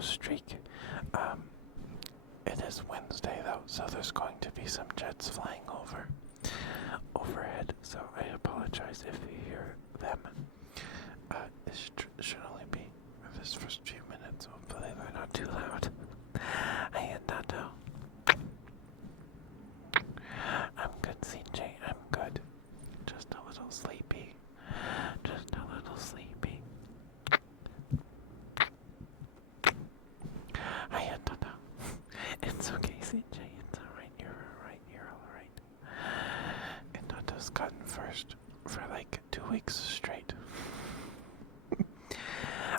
a streak. It is Wednesday though, so there's going to be some jets flying overhead, so I apologize if you hear them. It should only be for this first few minutes. Hopefully they're not too loud. I am Nato. I'm good, CJ. I'm good. Just a little sleepy. Just a little sleepy. I am Nato. It's okay, CJ. It's alright. You're alright. You're alright. And Nato's gotten first for like 2 weeks straight.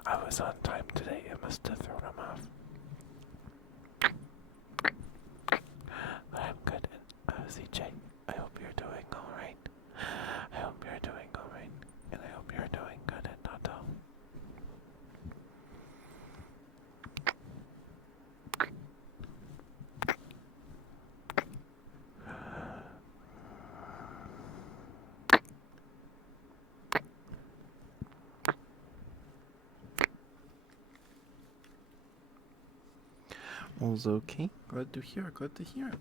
I was on time today. It must have thrown him off. But I'm good. CJ, I hope you're doing alright. I hope you're doing alright. And I hope you're doing good and Nato. All's okay. Glad to hear it. Glad to hear it.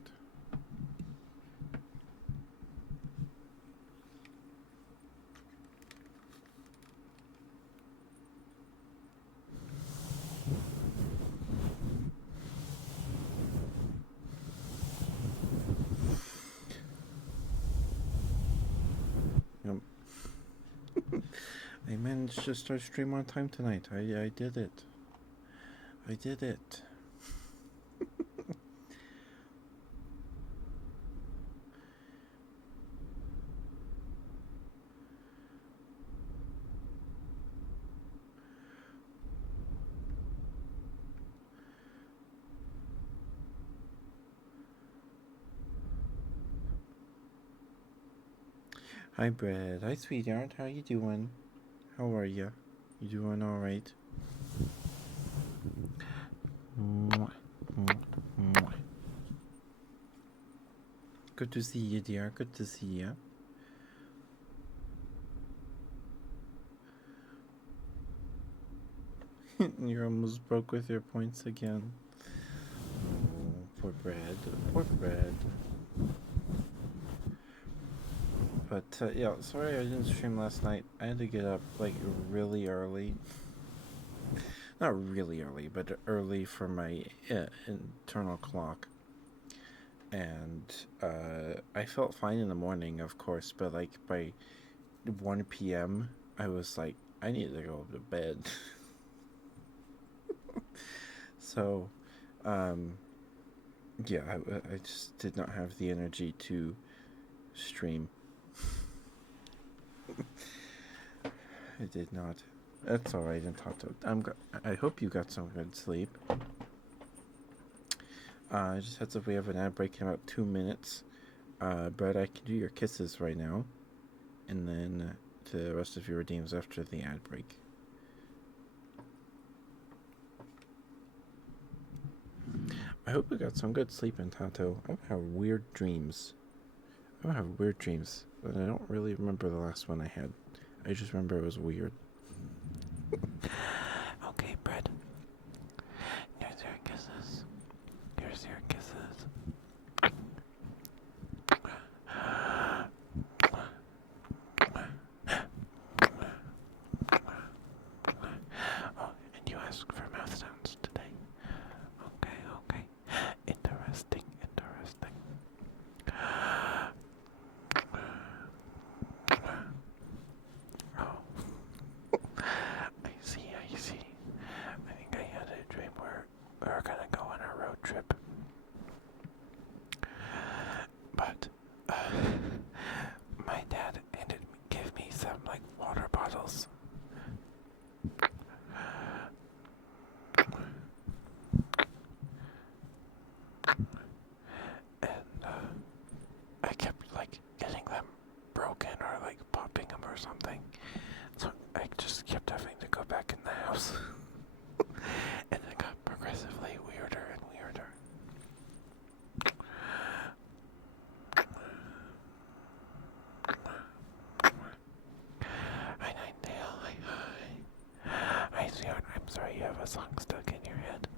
I managed to start stream on time tonight. I did it. I did it. Hi, Brad. Hi, sweetheart. How you doing? How are you? You doing all right? Good to see you, dear. Good to see you. You're almost broke with your points again. Oh, poor Brad. Poor Brad. But, yeah, sorry I didn't stream last night. I had to get up, like, really early. Not really early, but early for my internal clock. And, I felt fine in the morning, of course, but, like, by 1 p.m., I was like, I need to go to bed. So, yeah, I just did not have the energy to stream. I did not. That's alright, and I hope you got some good sleep. Just heads up, we have an ad break in about 2 minutes. But I can do your kisses right now. And then the rest of your redeems after the ad break. I hope we got some good sleep in Tato. I have weird dreams. But I don't really remember the last one I had. I just remember it was weird. Okay, Brett. Here's your kisses. Here's your kisses. Oh, and you asked for mouth sounds today. Okay. Interesting. I see. I think I had a dream where we were gonna go on a road trip. But, my dad gave me some, like, water bottles. And, I kept, like, getting them broken or, like, popping them or something. So I just kept having to go back in the house. And it got progressively weirder and weirder. Hi, Ninedale. Hi, sweetheart. I'm sorry you have a song stuck in your head.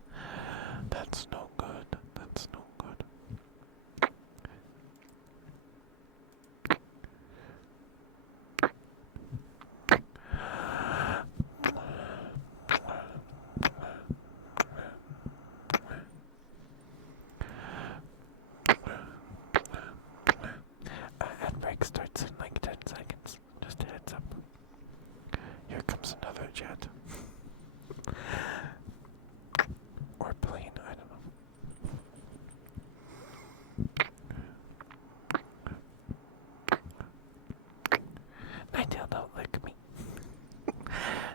Ninetale, don't lick me.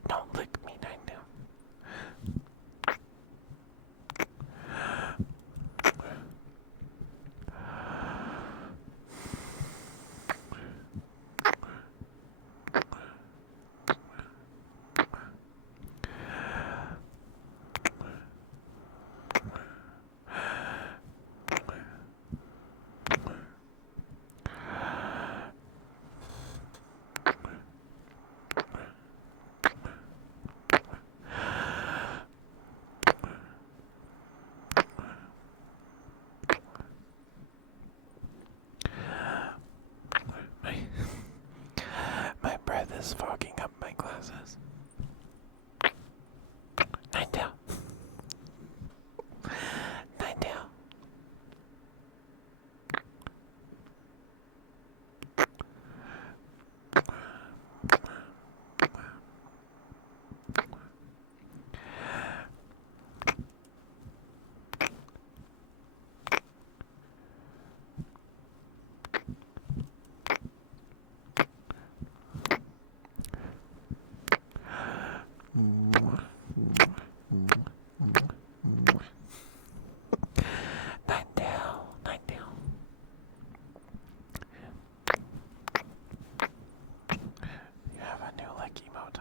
Don't lick me, Ninetale. My breath is fogging up my glasses. Ninetale. Ninetale. Ninetale. Ninetale. You have a new lick emote.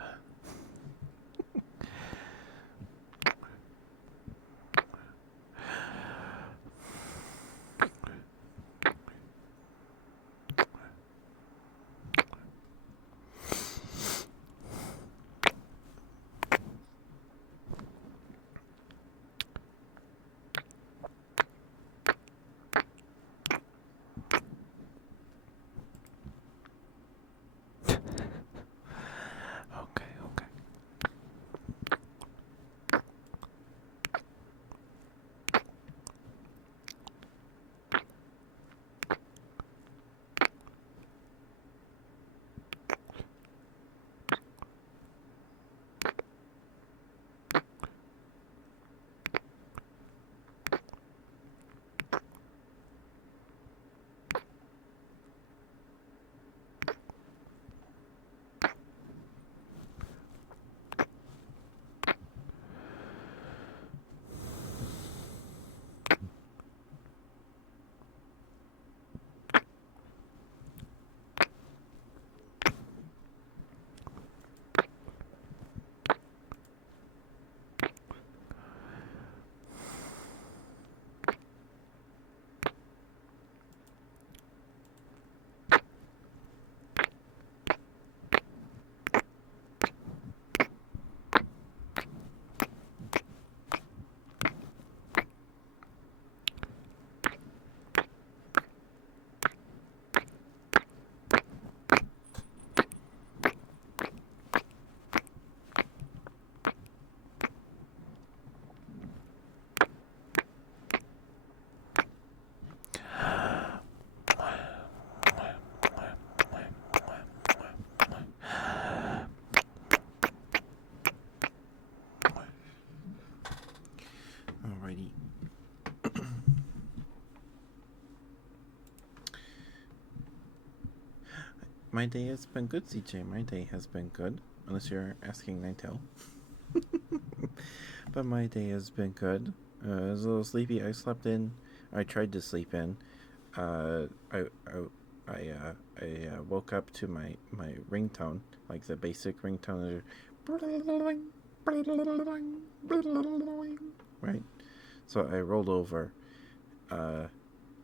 Okay, okay. Alrighty. My day has been good, CJ. My day has been good. Unless you're asking Ninetale. But my day has been good. I was a little sleepy. I slept in. I tried to sleep in. Uh, I I woke up to my ringtone, like the basic ringtone, right? So I rolled over, uh,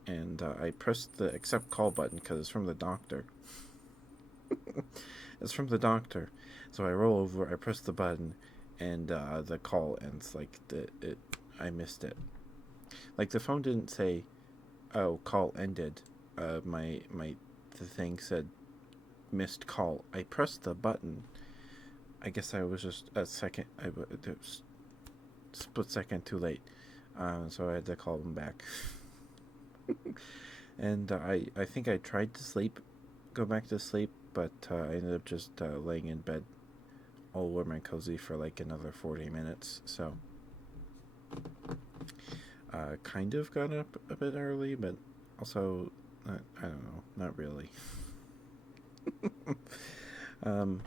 and I pressed the accept call button because it's from the doctor. It's from the doctor. So I roll over. I press the button, and the call ends. Like I missed it. Like the phone didn't say, "Oh, call ended." The thing said missed call. I pressed the button. I guess I was just a second. Split second too late. So I had to call him back. And I think I tried to sleep, go back to sleep, but I ended up just laying in bed all warm and cozy for like another 40 minutes. So kind of got up a bit early, but also, I don't know, not really. Um,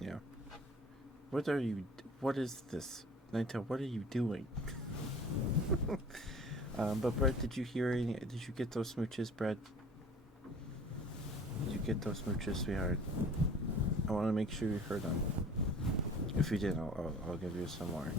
yeah. What are you? What is this, Naito? What are you doing? But Brett, did you hear any? Did you get those smooches, Brett? Did you get those smooches, sweetheart? I want to make sure you heard them. If you did, I'll give you some more.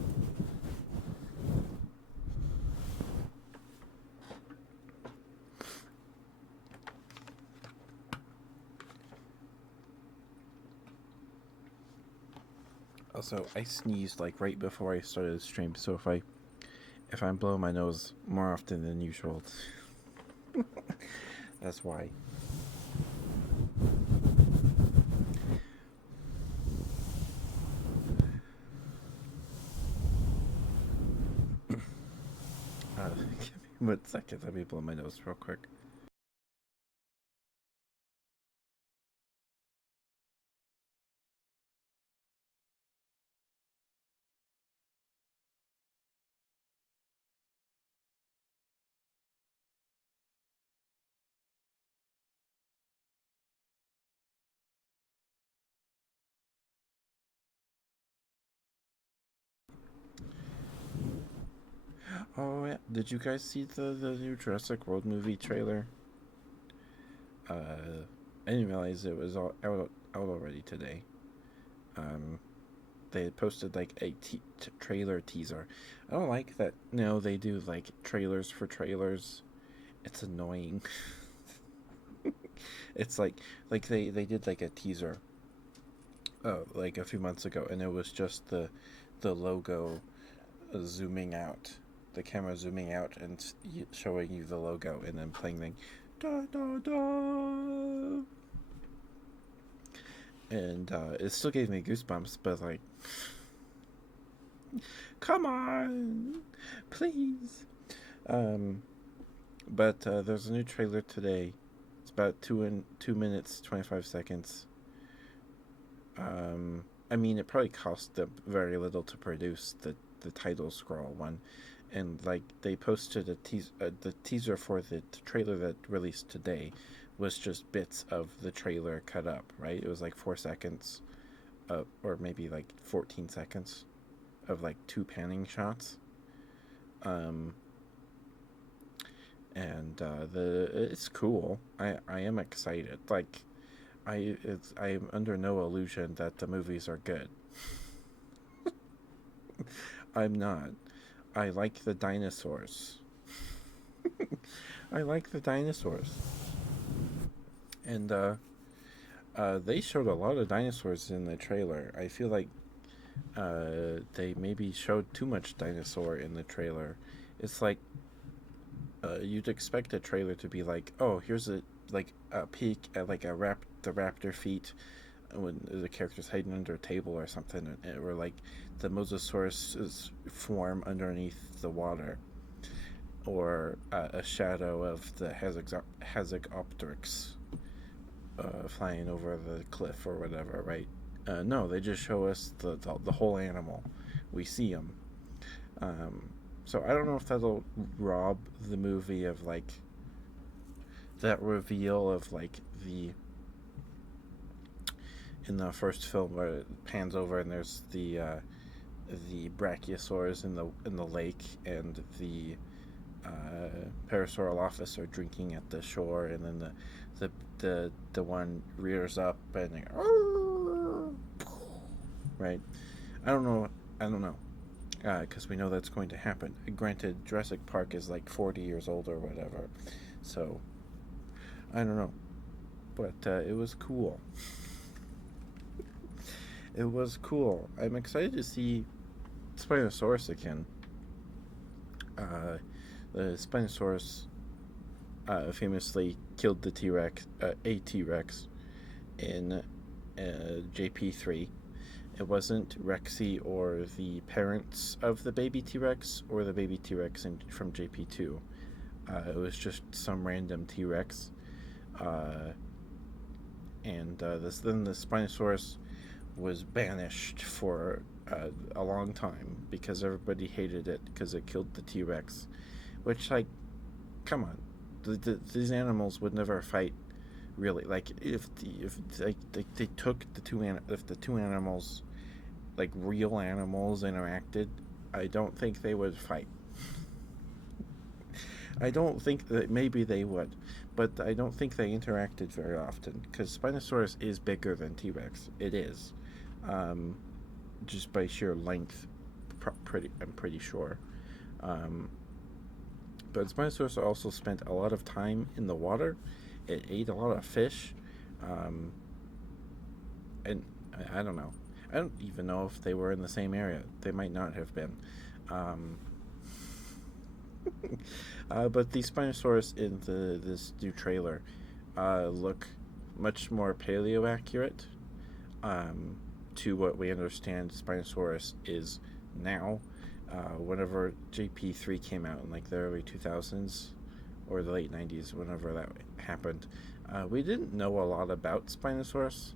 Also, I sneezed like right before I started the stream, so if I'm blowing my nose more often than usual, that's why. Give me 1 second. Let me blow my nose real quick. Oh yeah, did you guys see the new Jurassic World movie trailer? I didn't realize it was out already today. Um, they had posted like a trailer teaser. I don't like that. No, they do like trailers for trailers. It's annoying. It's like they did like a teaser, like a few months ago, and it was just the logo zooming out, the camera zooming out and showing you the logo, and then playing the da da da, and it still gave me goosebumps. But like, come on, please. Um, but there's a new trailer today. It's about 2 minutes 25 seconds. I mean, it probably cost them very little to produce the title scroll one, and like they posted the teaser for the trailer that released today was just bits of the trailer cut up. Right, it was like 4 seconds, or maybe like 14 seconds of like two panning shots. Um, and the it's cool. I am excited. Like I'm under no illusion that the movies are good. I'm not. I like the dinosaurs. I like the dinosaurs. And they showed a lot of dinosaurs in the trailer. I feel like they maybe showed too much dinosaur in the trailer. It's like you'd expect a trailer to be like, oh, here's a peek at like the raptor feet when the character's hiding under a table or something, or like the mosasaurus form underneath the water, or a shadow of the Hazagopteryx flying over the cliff or whatever, right? No, they just show us the whole animal. We see them. Um, so I don't know if that'll rob the movie of like that reveal of like the in the first film where it pans over and there's the brachiosaurs in the lake, and the Parasaurolophus are drinking at the shore, and then the one rears up and right. I don't know. I don't know. Because we know that's going to happen. Granted, Jurassic Park is like 40 years old or whatever, so I don't know. But it was cool. It was cool. I'm excited to see Spinosaurus again. Uh, the Spinosaurus famously killed the T Rex, a T Rex, in JP3. It wasn't Rexy or the parents of the baby T Rex or the baby T Rex from JP2. It was just some random T Rex. Uh, and then the Spinosaurus was banished for a long time because everybody hated it because it killed the T Rex. Which, like, come on. These animals would never fight really. Like if they took if the two animals, like real animals, interacted, I don't think they would fight. I don't think that maybe they would, but I don't think they interacted very often because Spinosaurus is bigger than T Rex. It is, um, just by sheer length. I'm pretty sure. Um, but Spinosaurus also spent a lot of time in the water. It ate a lot of fish, um, and I don't know. I don't even know if they were in the same area. They might not have been. Um, but the Spinosaurus in this new trailer look much more paleo accurate, um, to what we understand Spinosaurus is now. Whenever JP3 came out in like the early 2000s or the late 90s, whenever that happened, we didn't know a lot about Spinosaurus.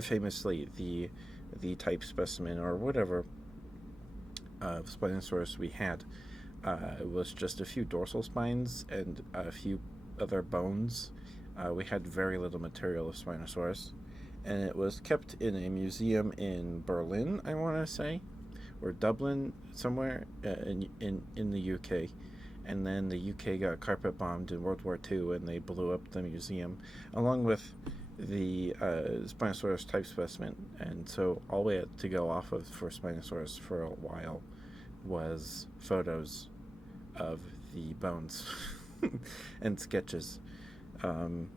Famously, the type specimen or whatever of Spinosaurus we had was just a few dorsal spines and a few other bones. We had very little material of Spinosaurus, and it was kept in a museum in Berlin, I want to say, or Dublin, somewhere in the UK. And then the UK got carpet bombed in World War II, and they blew up the museum, along with the Spinosaurus type specimen. And so all we had to go off of for Spinosaurus for a while was photos of the bones and sketches. Um,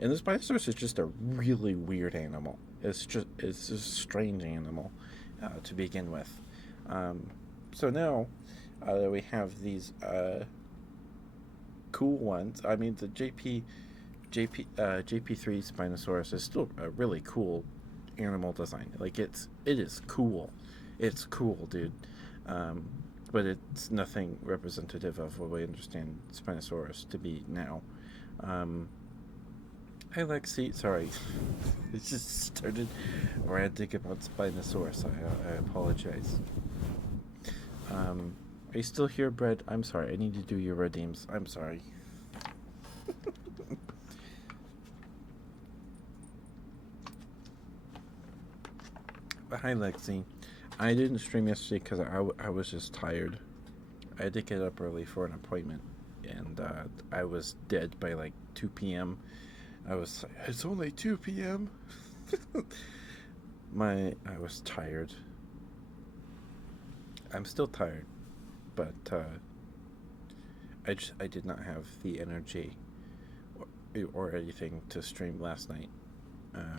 and the Spinosaurus is just a really weird animal. It's a strange animal to begin with. So now we have these cool ones. I mean, the JP3 Spinosaurus is still a really cool animal design. Like it is cool. It's cool, dude. Um, but it's nothing representative of what we understand Spinosaurus to be now. Um, Hi, Lexi. Sorry, it just started ranting about Spinosaurus. I apologize. Are you still here, Brett? I'm sorry. I need to do your redeems. I'm sorry. Hi, Lexi. I didn't stream yesterday because I was just tired. I had to get up early for an appointment, and I was dead by like 2 p.m. It's only 2 p.m. I was tired. I'm still tired, but I did not have the energy or anything to stream last night.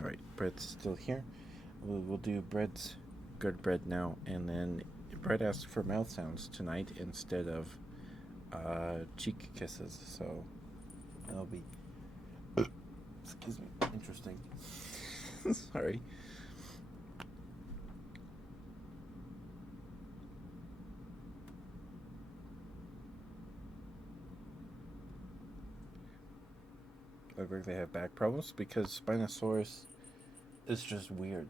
Right, Brett's still here. We'll do Brett's good bread now, and then Brett asked for mouth sounds tonight instead of cheek kisses, so that'll be excuse me, interesting. Sorry. Look like they have back problems because Spinosaurus is just weird.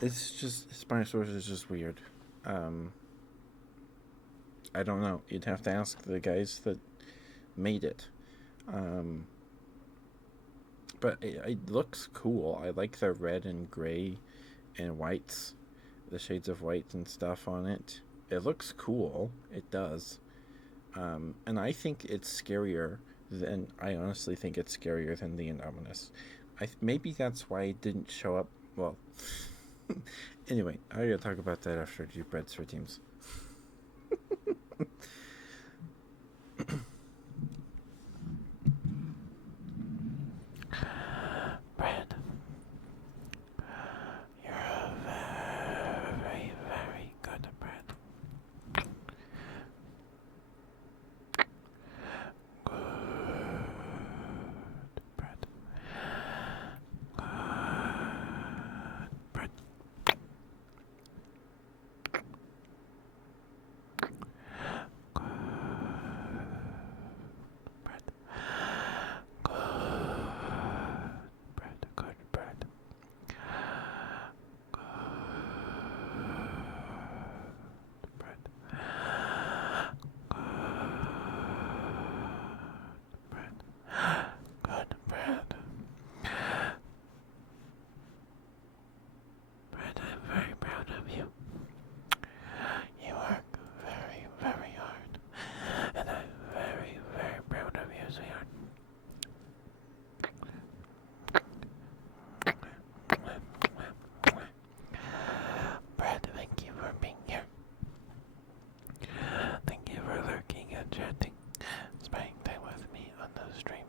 Spinosaurus is just weird. Um, I don't know. You'd have to ask the guys that made it. Um, but it looks cool. I like the red and gray and whites, the shades of white and stuff on it. It looks cool. It does. And I think it's scarier than I honestly think it's scarier than the Indominus. Maybe that's why it didn't show up. Well, anyway, I gotta talk about that after I do breads for teams. Bread, you're a very, very good bread. Good bread. Good bread.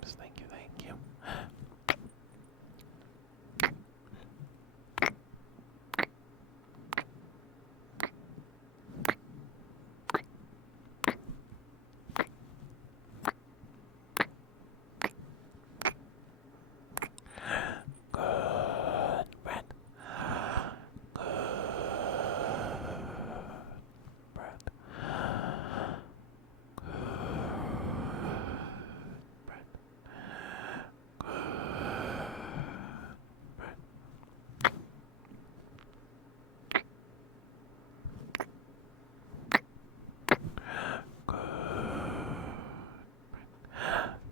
times. Thank you, thank you. Good bread. Good bread.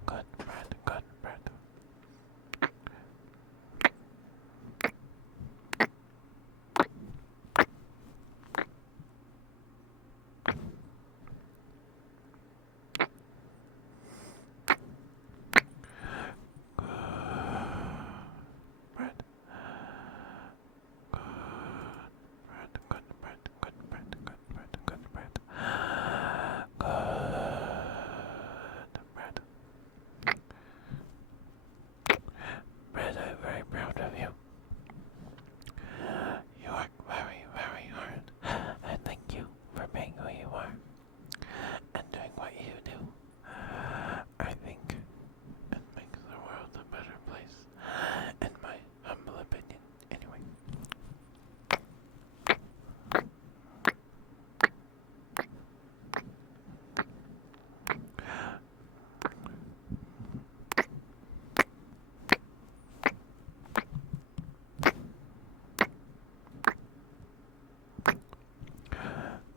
Good bread. Good bread. Bread. Good bread. Good bread. Good bread. Good bread. Good bread. Bread, I'm very proud of you. You work very, very hard. And thank you for being who you are and doing what you do. I think it makes the world a better place, in my humble opinion, anyway.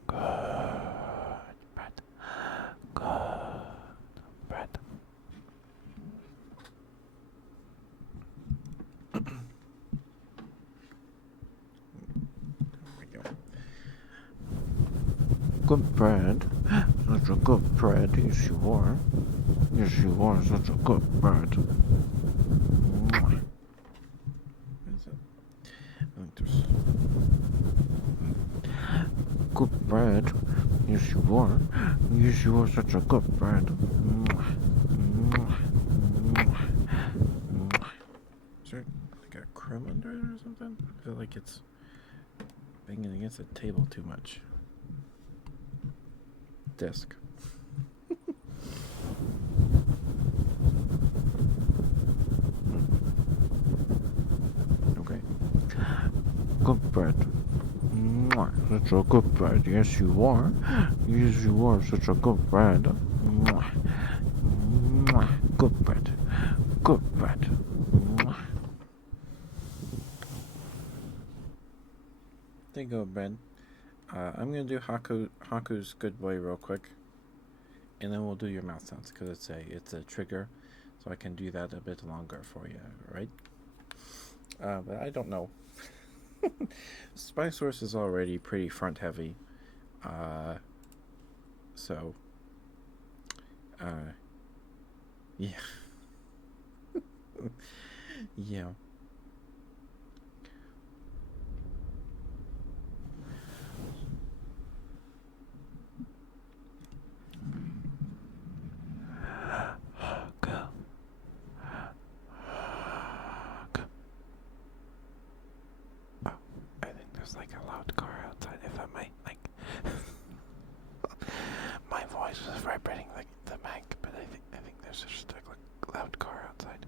Good bread. Good bread. There we go. Good bread. Such a good bread. Yes, you are. Yes, you are such a good bread. Mwah. What is it? I think there's... Good bread. Yes, you are. Yes, you are such a good bread. Mwah. Mwah. Mwah. Mwah. Is there like a crumb under it or something? I feel like it's banging against the table too much. Desk. Okay. Good bread. Mwah. Such a good bread. Yes, you are. Yes, you are such a good bread. Mwah. Mwah. Good bread. Good bread. Mwah. There you go, Ben. I'm gonna do Haku's Good Boy real quick, and then we'll do your mouth sounds because it's a trigger, so I can do that a bit longer for you, right? But I don't know. Spinosaurus is already pretty front heavy, so yeah, yeah. Go. Oh, I think there's like a loud car outside. If I might, like, my voice was vibrating like the mic, but I think there's just a loud car outside.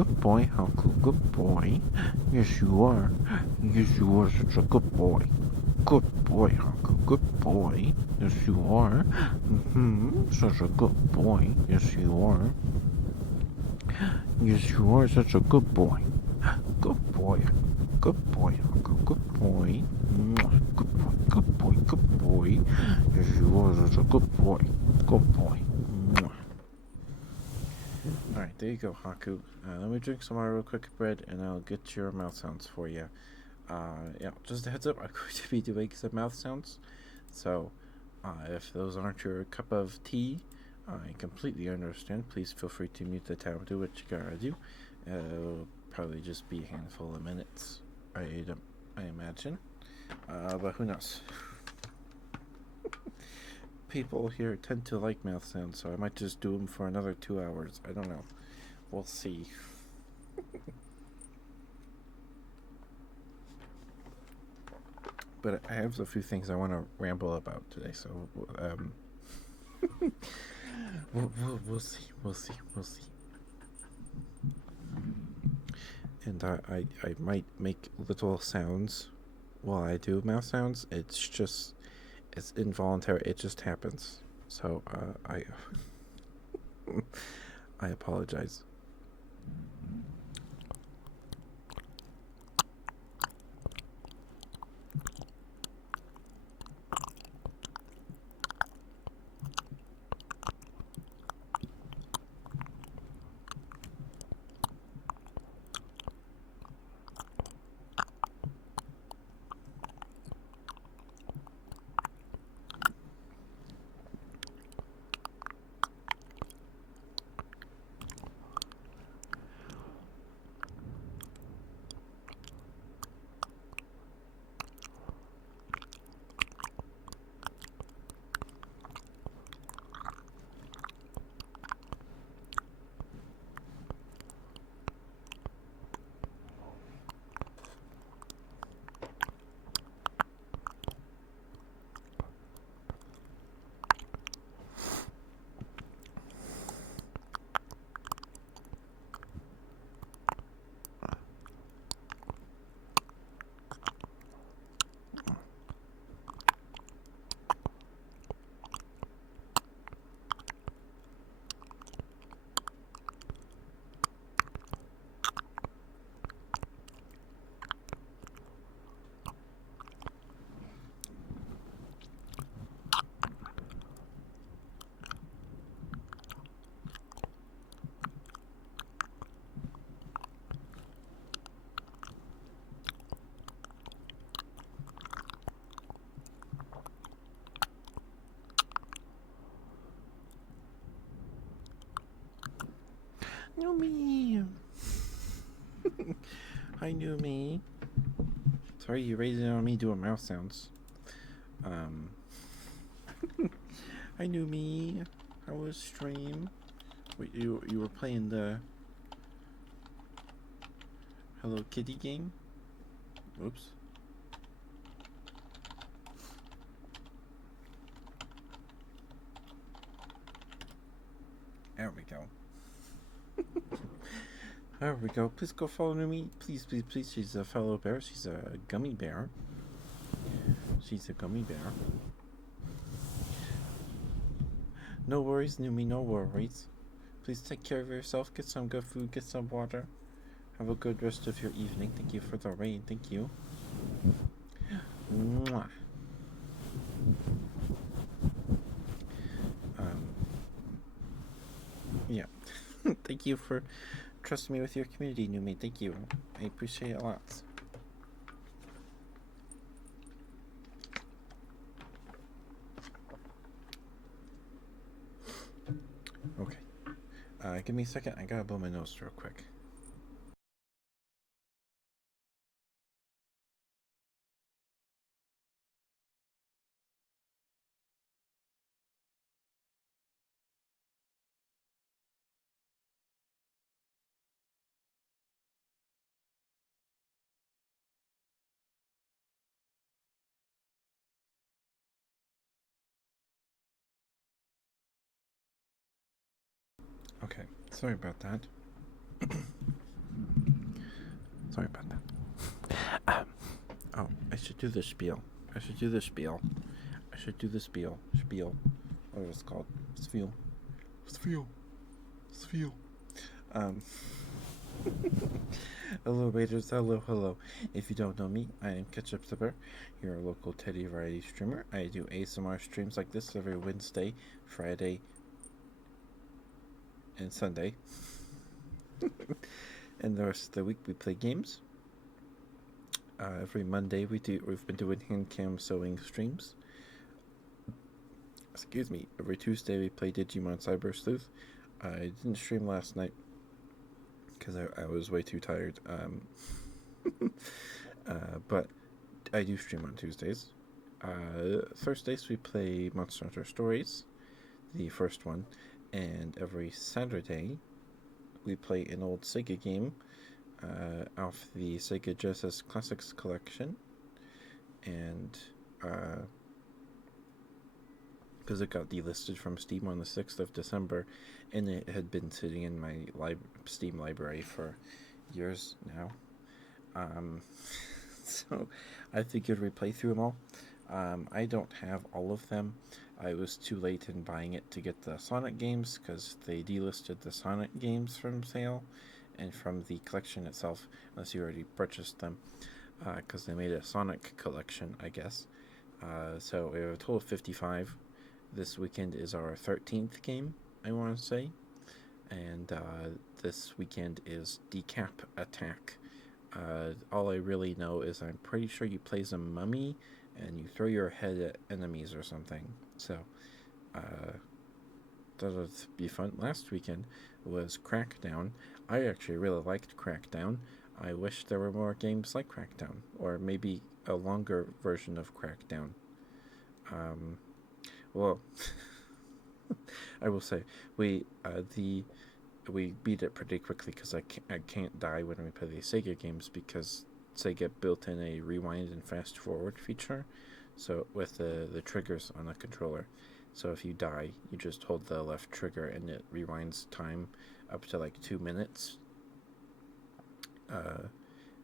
good boy, Uncle. Good boy. Yes, you are. Yes, you are such a good boy. Good boy, Uncle. Good boy. Yes, you are. Such a good boy. Yes, you are. Yes, you are such a good boy. Good boy. Good boy, Uncle. Good boy. Good boy. Good boy. Good boy. Yes, you are such a good boy. Good boy. Alright, there you go, Haku. Let me drink some water real quick, bread, and I'll get your mouth sounds for you. Yeah, just a heads up, I'm going to be doing some mouth sounds. So, if those aren't your cup of tea, I completely understand. Please feel free to mute the tab, do what you gotta do. It'll probably just be a handful of minutes, I imagine. But who knows? People here tend to like mouth sounds, so I might just do them for another 2 hours. I don't know. We'll see. But I have a few things I want to ramble about today, so we'll see. We'll see. We'll see. And I might make little sounds while I do mouth sounds. It's involuntary. It just happens. So I apologize. No me. Hi, new me. Sorry, you raised it on me doing mouth sounds. Um, Hi, new me. How was stream? Wait, you were playing the Hello Kitty game? Oops. There we go. There we go. Please go follow me. Please, please, please. She's a fellow bear. She's a gummy bear. She's a gummy bear. No worries, Numi, no worries. Please take care of yourself. Get some good food. Get some water. Have a good rest of your evening. Thank you for the rain. Thank you. Mwah. Yeah. Thank you for trusting me with your community, Numi. Thank you. I appreciate it a lot. Okay. Give me a second. I gotta blow my nose real quick. Okay. Sorry about that. Sorry about that. Um, Oh, I should do the spiel. Spiel. What is it called? Spiel. Spiel. Um. Hello, Raiders. Hello. If you don't know me, I am Ketchup Zipper, your local Teddy variety streamer. I do ASMR streams like this every Wednesday, Friday, and Sunday. And the rest of the week, we play games. Every Monday, we've been doing hand cam sewing streams. Excuse me. Every Tuesday, we play Digimon Cyber Sleuth. I didn't stream last night because I was way too tired. But I do stream on Tuesdays. Thursdays we play Monster Hunter Stories, the first one, and every Saturday we play an old Sega game off the Sega Genesis Classics collection, and because it got delisted from Steam on the 6th of December, and it had been sitting in my Steam library for years now. So I figured we'd play through them all. I don't have all of them. I was too late in buying it to get the Sonic games because they delisted the Sonic games from sale and from the collection itself, unless you already purchased them, because they made a Sonic collection, I guess. So we have a total of 55. This weekend is our 13th game, I want to say. And this weekend is Decap Attack. All I really know is I'm pretty sure you play as a mummy and you throw your head at enemies or something. So, that would be fun. Last weekend was Crackdown. I actually really liked Crackdown. I wish there were more games like Crackdown, or maybe a longer version of Crackdown. Well, I will say we beat it pretty quickly because I can't die when we play the Sega games because Sega built in a rewind and fast forward feature, so with the triggers on the controller. So if you die, you just hold the left trigger and it rewinds time up to like 2 minutes.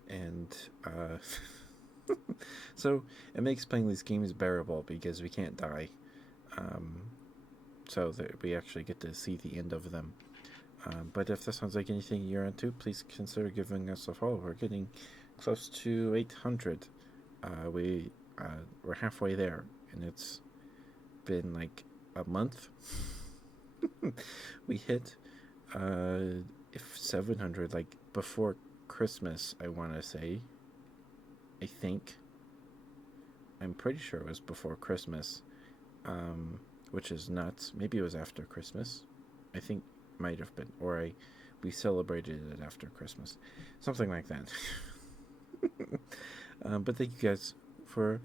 And so it makes playing these games bearable because we can't die. So that we actually get to see the end of them. But if this sounds like anything you're into, please consider giving us a follow. We're getting close to 800. We're halfway there, and it's been like a month. We hit 700 like before Christmas, I want to say. I think. I'm pretty sure it was before Christmas, which is nuts. Maybe it was after Christmas. I think might have been, or we celebrated it after Christmas, something like that. But thank you guys for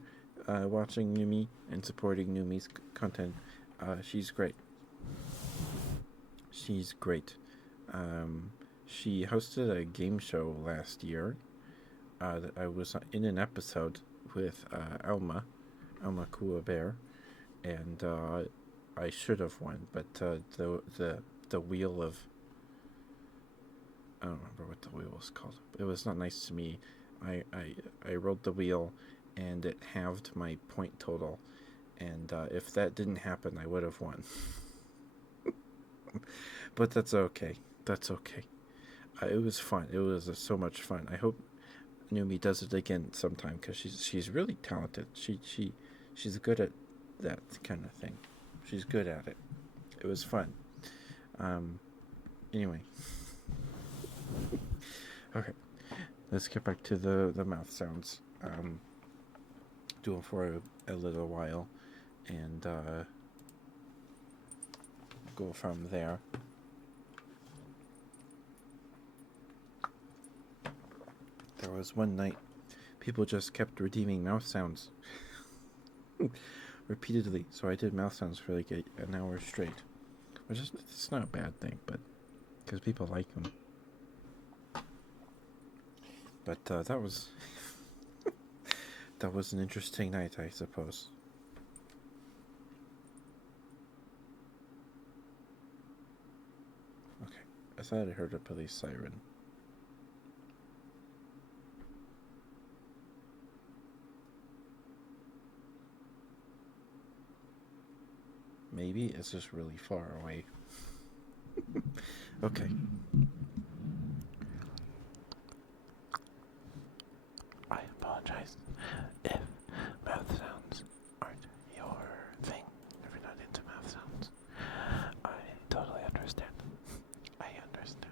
watching Numi and supporting Numi's content. She's great. She's great. She hosted a game show last year. That I was in an episode with Alma Kua Bear, and I should have won, but the wheel of, I don't remember what the wheel was called. It was not nice to me. I rolled the wheel, and it halved my point total, and if that didn't happen, I would have won. But that's okay. It was fun. It was so much fun. I hope Numi does it again sometime because she's really talented. She's good at that kind of thing. She's good at it. It was fun. Anyway. Okay. Let's get back to the mouth sounds. Do them for a little while, and go from there. There was one night, people just kept redeeming mouth sounds repeatedly, so I did mouth sounds for like an hour straight. Which is, it's not a bad thing, but because people like them. But that was that was an interesting night, I suppose. Okay, I thought I heard a police siren. Maybe it's just really far away. Okay. I apologize if mouth sounds aren't your thing. If you're not into mouth sounds, I totally understand. I understand.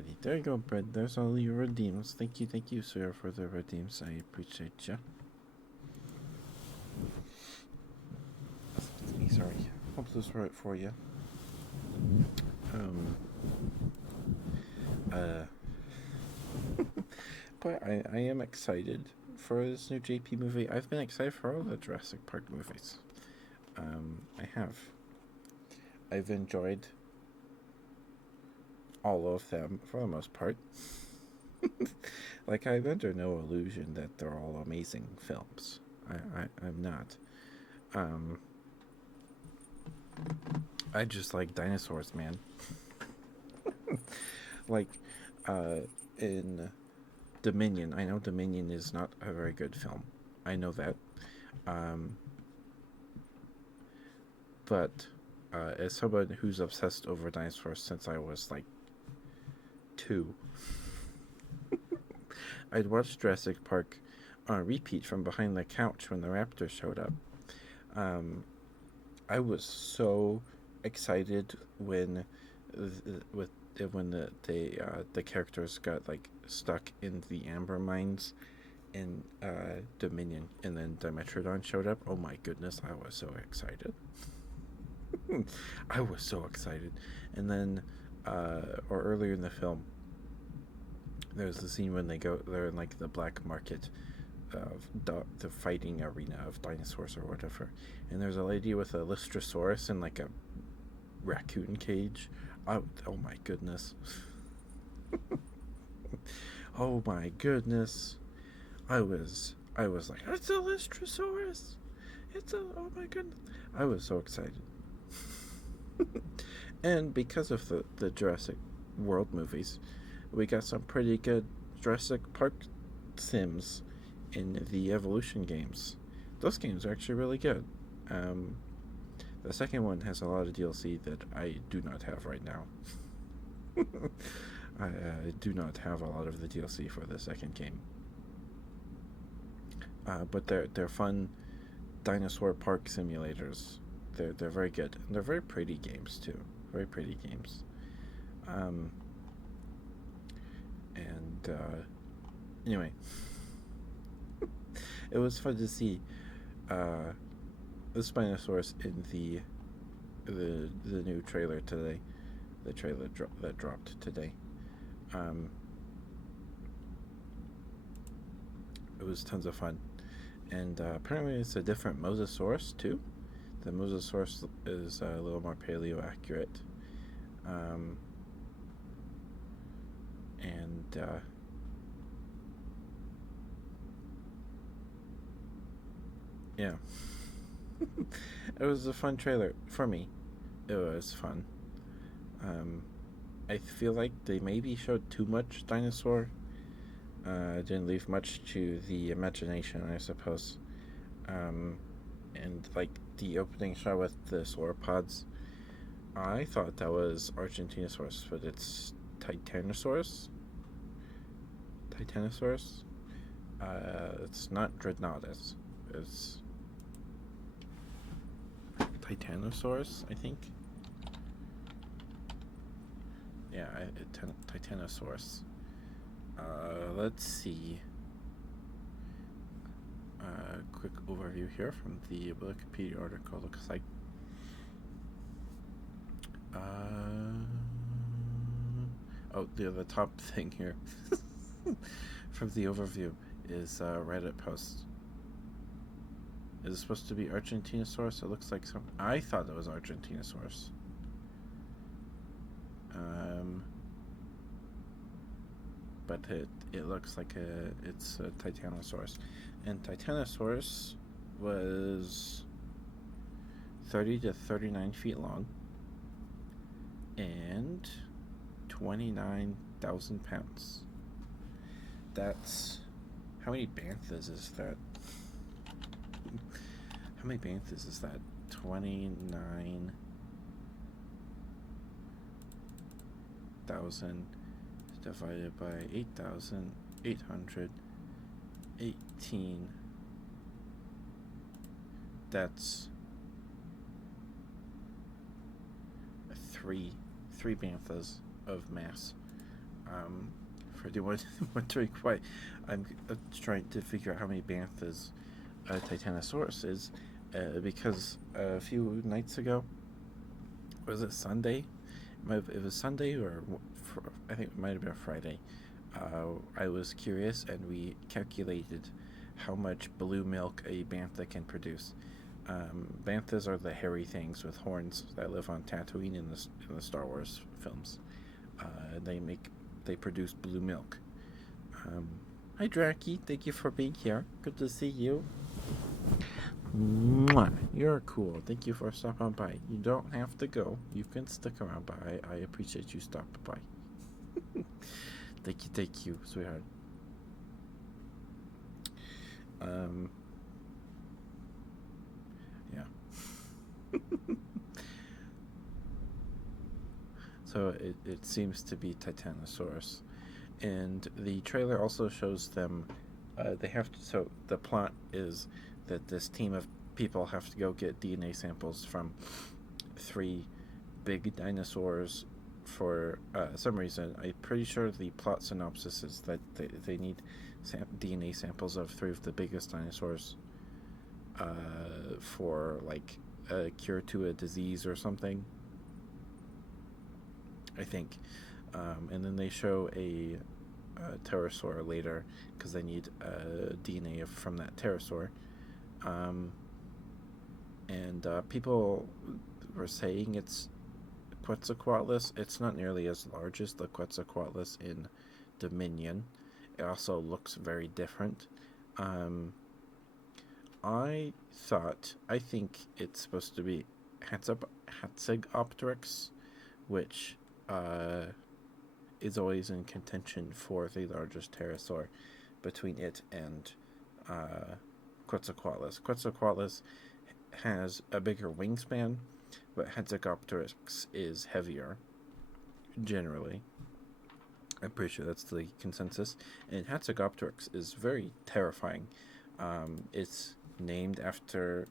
Alrighty, there you go, Brett. There's all your redeems. Thank you, sir, for the redeems. I appreciate you. Excuse me, sorry. Hope this is right for you. Um, uh, but I am excited for this new JP movie. I've been excited for all the Jurassic Park movies. I have. I've enjoyed all of them for the most part. Like, I'm under no illusion that they're all amazing films. I'm not. Um, I just like dinosaurs, man. Like, in Dominion, I know Dominion is not a very good film. I know that. Um, but as someone who's obsessed over dinosaurs since I was like 2, I'd watched Jurassic Park on repeat from behind the couch when the raptors showed up. Um, I was so excited when the characters got like stuck in the amber mines in Dominion, and then Dimetrodon showed up. Oh my goodness, I was so excited. I was so excited. And then, or earlier in the film, there's the scene when they're in like the black market of the fighting arena of dinosaurs or whatever, and there's a lady with a Lystrosaurus in like a raccoon cage. Oh my goodness. Oh my goodness. I was like, it's a Lystrosaurus. Oh my goodness. I was so excited. And because of the Jurassic World movies, we got some pretty good Jurassic Park sims in the Evolution games. Those games are actually really good. The second one has a lot of DLC that I do not have right now. I do not have a lot of the DLC for the second game. But they're fun dinosaur park simulators. They're very good. And they're very pretty games too. Very pretty games. Anyway, it was fun to see the Spinosaurus in the new trailer today. The trailer that dropped today. It was tons of fun, and apparently it's a different Mosasaurus too. The Mosasaurus is a little more paleo accurate, and yeah. It was a fun trailer for me. It was fun. I feel like they maybe showed too much dinosaur. Didn't leave much to the imagination, I suppose. And like the opening shot with the sauropods, I thought that was Argentinosaurus, but it's Titanosaurus. Titanosaurus. It's not Dreadnoughtus. It's Titanosaurus, I think. Yeah, Titanosaurus. Let's see. Quick overview here from the Wikipedia article. Looks like the top thing here from the overview is a Reddit post. Is it supposed to be Argentinosaurus? It looks like some. I thought it was Argentinosaurus. But it looks like it's a Titanosaurus, and Titanosaurus was 30 to 39 feet long and 29,000 pounds. That's how many banthas is that? How many banthas is that? 29,000 divided by 8,818. That's three banthas of mass. For anyone wondering why I'm trying to figure out how many banthas Titanosaurus is, because a few nights ago, was it Sunday? It was Sunday, or I think it might have been Friday. I was curious, and we calculated how much blue milk a bantha can produce. Banthas are the hairy things with horns that live on Tatooine in the Star Wars films. They produce blue milk. Um, Hi, Draki. Thank you for being here. Good to see you. Mwah. You're cool. Thank you for stopping by. You don't have to go. You can stick around, but I appreciate you stopping by. Thank you, sweetheart. Um, yeah. So it seems to be Titanosaurus. And the trailer also shows them. They have to. So the plot is that this team of people have to go get DNA samples from three big dinosaurs for some reason. I'm pretty sure the plot synopsis is that they need DNA samples of three of the biggest dinosaurs for like a cure to a disease or something. I think. And then they show a pterosaur later because they need DNA from that pterosaur. Um, and people were saying it's Quetzalcoatlus. It's not nearly as large as the Quetzalcoatlus in Dominion. It also looks very different. Um, I think it's supposed to be Hatzegopteryx, which is always in contention for the largest pterosaur between it and Quetzalcoatlus. Quetzalcoatlus has a bigger wingspan, but Hatzegopteryx is heavier, generally. I'm pretty sure that's the consensus. And Hatzegopteryx is very terrifying. It's named after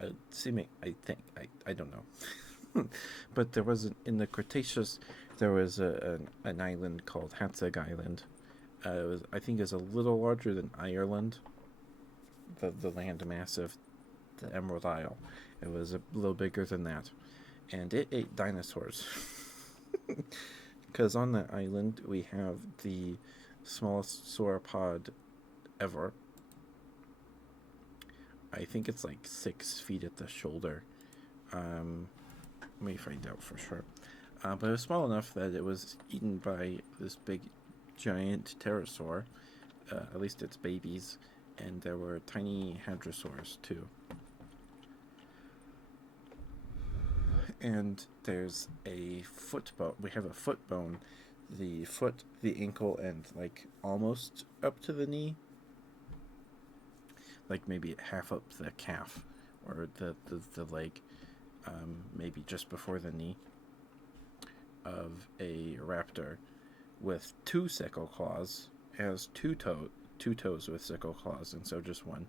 a seeming, I think, I don't know. But there was in the Cretaceous, there was an island called Hatzeg Island. I think it was a little larger than Ireland, the land mass of the Emerald Isle. It was a little bigger than that, and it ate dinosaurs. Because on that island we have the smallest sauropod ever. I think it's like 6 feet at the shoulder. Let me find out for sure. But it was small enough that it was eaten by this big, giant pterosaur, at least its babies, and there were tiny hadrosaurs too. And there's a foot bone. We have a foot bone, the foot, the ankle, and like almost up to the knee, like maybe half up the calf or the leg, maybe just before the knee, of a raptor with 2 sickle claws. It has two toes with sickle claws, and so just one.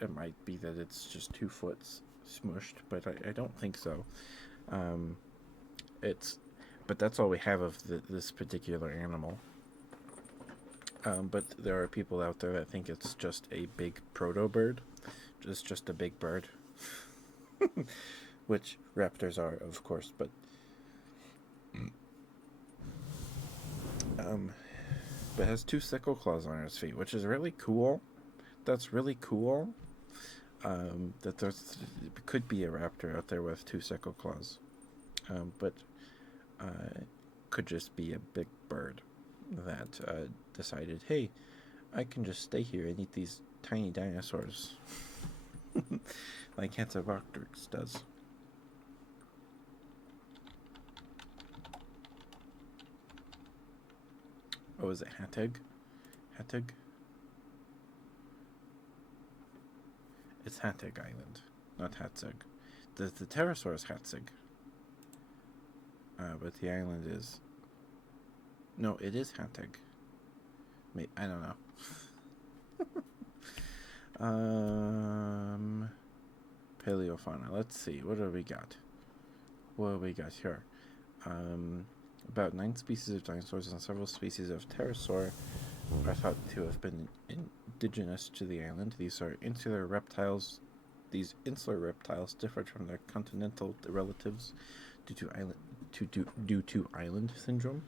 It might be that it's just 2 foot smushed, but I don't think so. But that's all we have of this particular animal. But there are people out there that think it's just a big proto bird. It's just a big bird. Which raptors are, of course, but but it has 2 sickle claws on its feet, which is really cool. That's really cool. That there could be a raptor out there with 2 sickle claws, but could just be a big bird that decided, hey, I can just stay here and eat these tiny dinosaurs, like Hatzegopteryx does. Oh, is it Hatteg? Hatteg? It's Hatteg Island, not Hatzeg. The pterosaur is Hatzeg. But the island is... No, it is Hatteg. I don't know. Paleofauna. Let's see. What do we got? What do we got here? About 9 species of dinosaurs and several species of pterosaur are thought to have been indigenous to the island. These insular reptiles differed from their continental relatives due to island syndrome,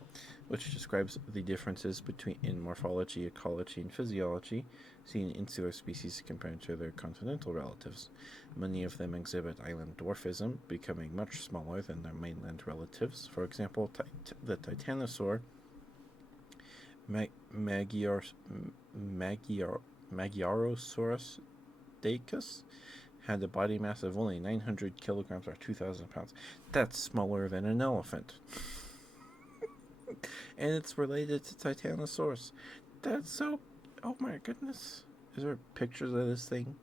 which describes the differences in morphology, ecology, and physiology seen in insular species compared to their continental relatives. Many of them exhibit island dwarfism, becoming much smaller than their mainland relatives. For example, the titanosaur Magyarosaurus dacus had a body mass of only 900 kilograms or 2,000 pounds. That's smaller than an elephant. And it's related to Titanosaurus. That's so. Oh my goodness. Is there pictures of this thing?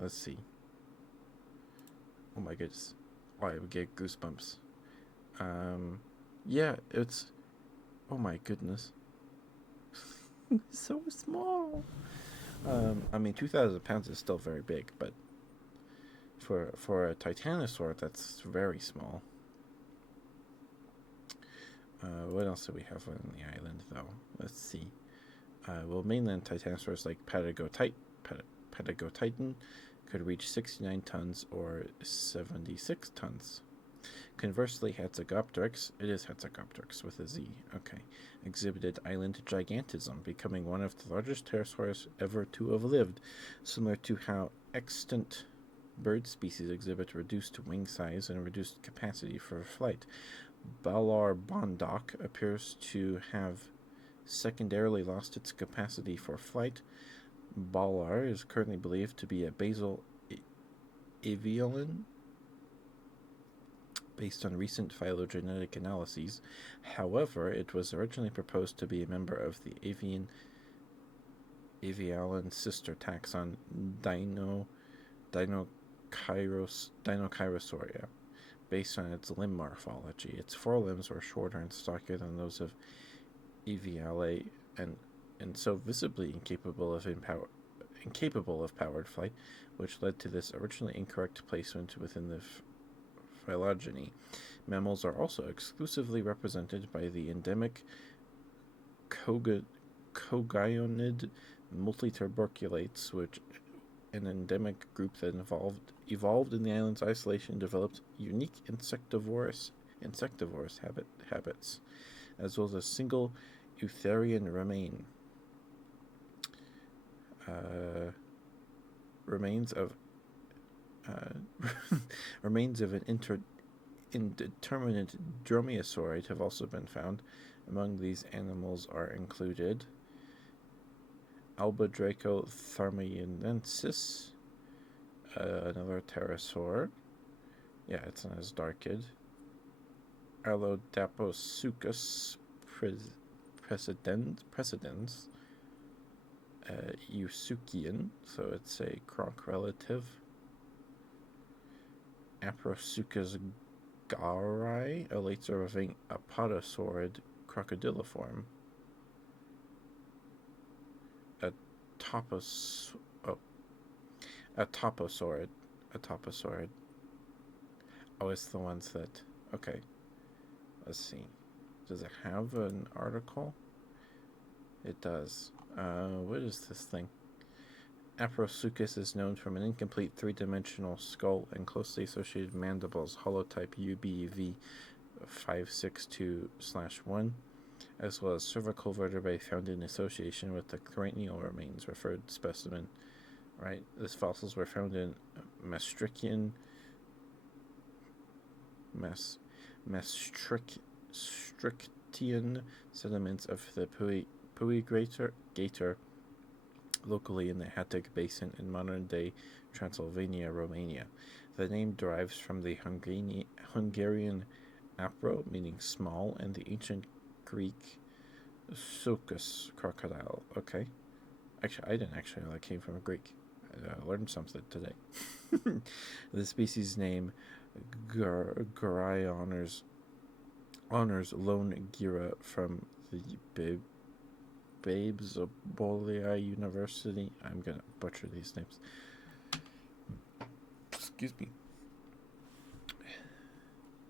Let's see. Oh my goodness. Oh, I would get goosebumps. Yeah, it's. Oh my goodness. So small. I mean, 2,000 pounds is still very big, but for a titanosaur, that's very small. What else do we have on the island, though? Let's see. Well, mainland titanosaurs like Patagotitan could reach 69 tons or 76 tons. Conversely, Hetzegopteryx, it is Hetzegopteryx with a Z, okay, exhibited island gigantism, becoming one of the largest pterosaurs ever to have lived, similar to how extant bird species exhibit reduced wing size and reduced capacity for flight. Balar Bondoc appears to have secondarily lost its capacity for flight. Balar is currently believed to be a basal aviolin based on recent phylogenetic analyses. However, it was originally proposed to be a member of the aviolin sister taxon Dinocyrosauria, based on its limb morphology. Its forelimbs were shorter and stockier than those of Aviale, and so visibly incapable of powered flight, which led to this originally incorrect placement within the phylogeny. Mammals are also exclusively represented by the endemic cogionid multituberculates, which an endemic group that evolved in the island's isolation and developed unique insectivorous habits, as well as a single Eutherian remain. Remains of an indeterminate dromaeosaurid have also been found. Among these animals are included Albadraco tharmaensis, another pterosaur. Yeah, it's not as darkid. Allodaposuchus precedens, Eusuchian, so it's a croc relative. Aprosuchus garai, a late surviving apodosaurid crocodiliform. A toposaurid. Oh, it's the ones that. Okay. Let's see. Does it have an article? It does. What is this thing? Aprosuchus is known from an incomplete three-dimensional skull and closely associated mandibles, holotype UBV 562/1, as well as cervical vertebrae found in association with the cranial remains referred specimen. Right, these fossils were found in Maastrichtian sediments of the Puy Gator, locally in the Hateg Basin in modern-day Transylvania, Romania. The name derives from the Hungarian apro, meaning small, and the ancient Greek sucus, crocodile. Okay. Actually, I didn't actually know that came from Greek. I learned something today. The species name Garai honors lone gira from the Babes of Bolia University. I'm gonna butcher these names. Excuse me.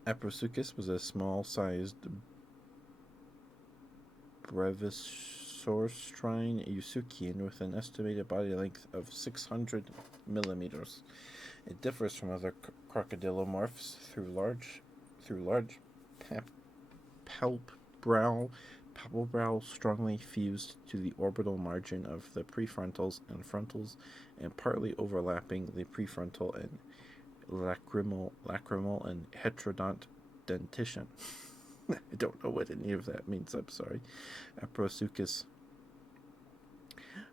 Aprosuchus was a small-sized Brevisaurine Eusuchian with an estimated body length of 600 millimeters. It differs from other crocodilomorphs through large palpebral strongly fused to the orbital margin of the prefrontals and frontals, and partly overlapping the prefrontal and lacrimal and heterodont dentition. I don't know what any of that means. I'm sorry. Aprosuchus.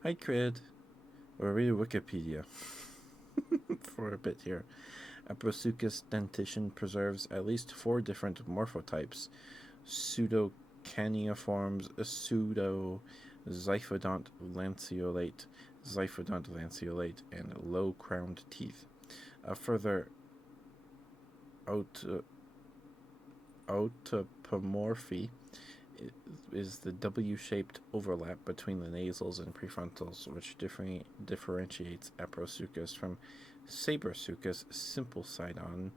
Hi, Crid. We're reading Wikipedia for a bit here. Aprosuchus dentition preserves at least 4 different morphotypes: pseudo-caniforms, pseudo-zyphodont lanceolate, and low-crowned teeth. A further autapomorphy is the W-shaped overlap between the nasals and prefrontals, which differentiates Aprosuchus from Sabersuchus simplecidon.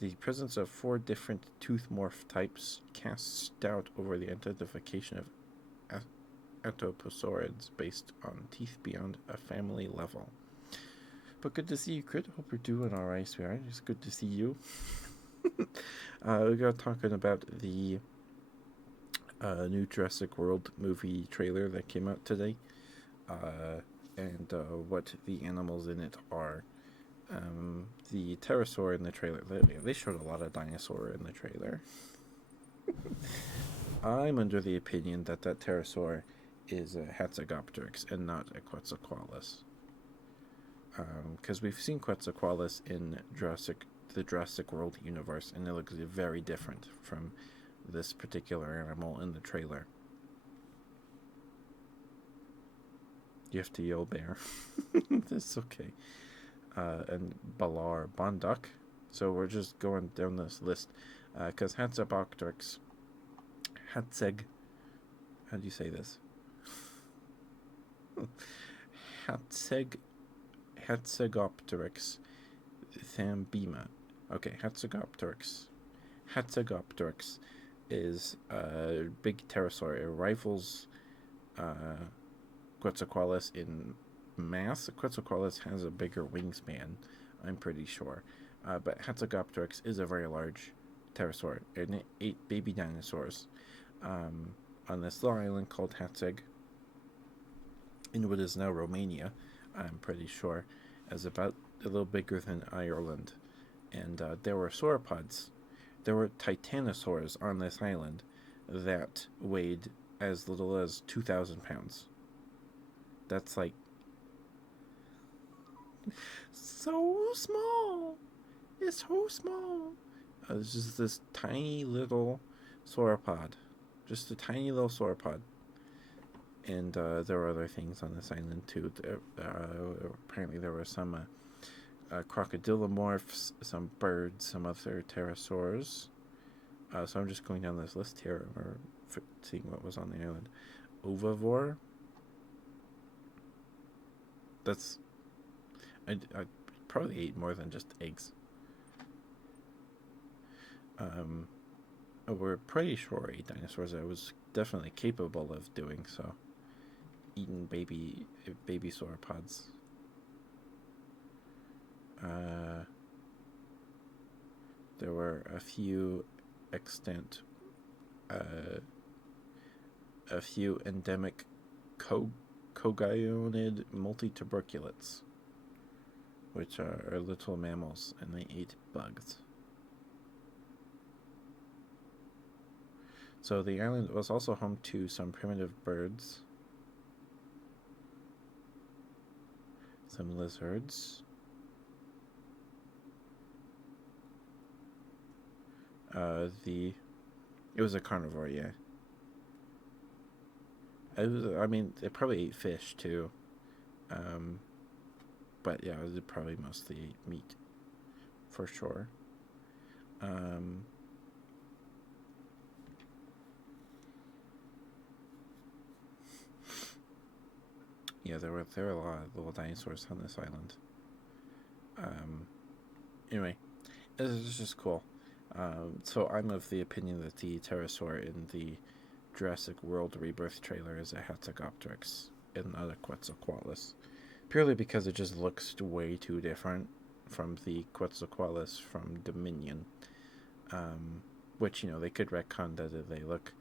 The presence of 4 different tooth morph types casts doubt over the identification of anthroposaurids based on teeth beyond a family level. But good to see you, Crit. Hope you're doing alright, sweetheart. It's good to see you. We got talking about the new Jurassic World movie trailer that came out today, and what the animals in it are. The pterosaur in the trailer, they showed a lot of dinosaur in the trailer. I'm under the opinion that pterosaur is a Hatzegopteryx and not a Quetzalcoatlus. Because we've seen Quetzalcoatlus in the Jurassic World universe, and it looks very different from this particular animal in the trailer. You have to yell bear. That's okay. And Balar Bonduck. So we're just going down this list. Because Hatzegopteryx. How do you say this? Hatzegopteryx thambima. Okay, Hatzegopteryx is a big pterosaur. It rivals Quetzalcoatlus in mass. Quetzalcoatlus has a bigger wingspan, I'm pretty sure. But Hatzegopteryx is a very large pterosaur, and it ate baby dinosaurs on this little island called Hatzeg, in what is now Romania, I'm pretty sure, as about a little bigger than Ireland. And there were sauropods. There were titanosaurs on this island that weighed as little as 2,000 pounds. That's like so small. It's so small. It's just this tiny little sauropod. Just a tiny little sauropod. And there were other things on this island too. Apparently there were some crocodilomorphs, some birds, some other pterosaurs. So I'm just going down this list here, or seeing what was on the island. Ovivore. That's... I probably ate more than just eggs. We're pretty sure I ate dinosaurs. I was definitely capable of doing so. Eating baby sauropods. There were a few extant, a few endemic cogionid multituberculates, which are little mammals, and they ate bugs. So the island was also home to some primitive birds, some lizards, it was a carnivore, yeah. They probably ate fish too, but yeah, it probably mostly ate meat, for sure. Yeah, there were a lot of little dinosaurs on this island. Anyway, this is just cool. So I'm of the opinion that the pterosaur in the Jurassic World Rebirth trailer is a Hetzegopteryx and not a Quetzalcoatlus, purely because it just looks way too different from the Quetzalcoatlus from Dominion. Um, which they could retcon that they look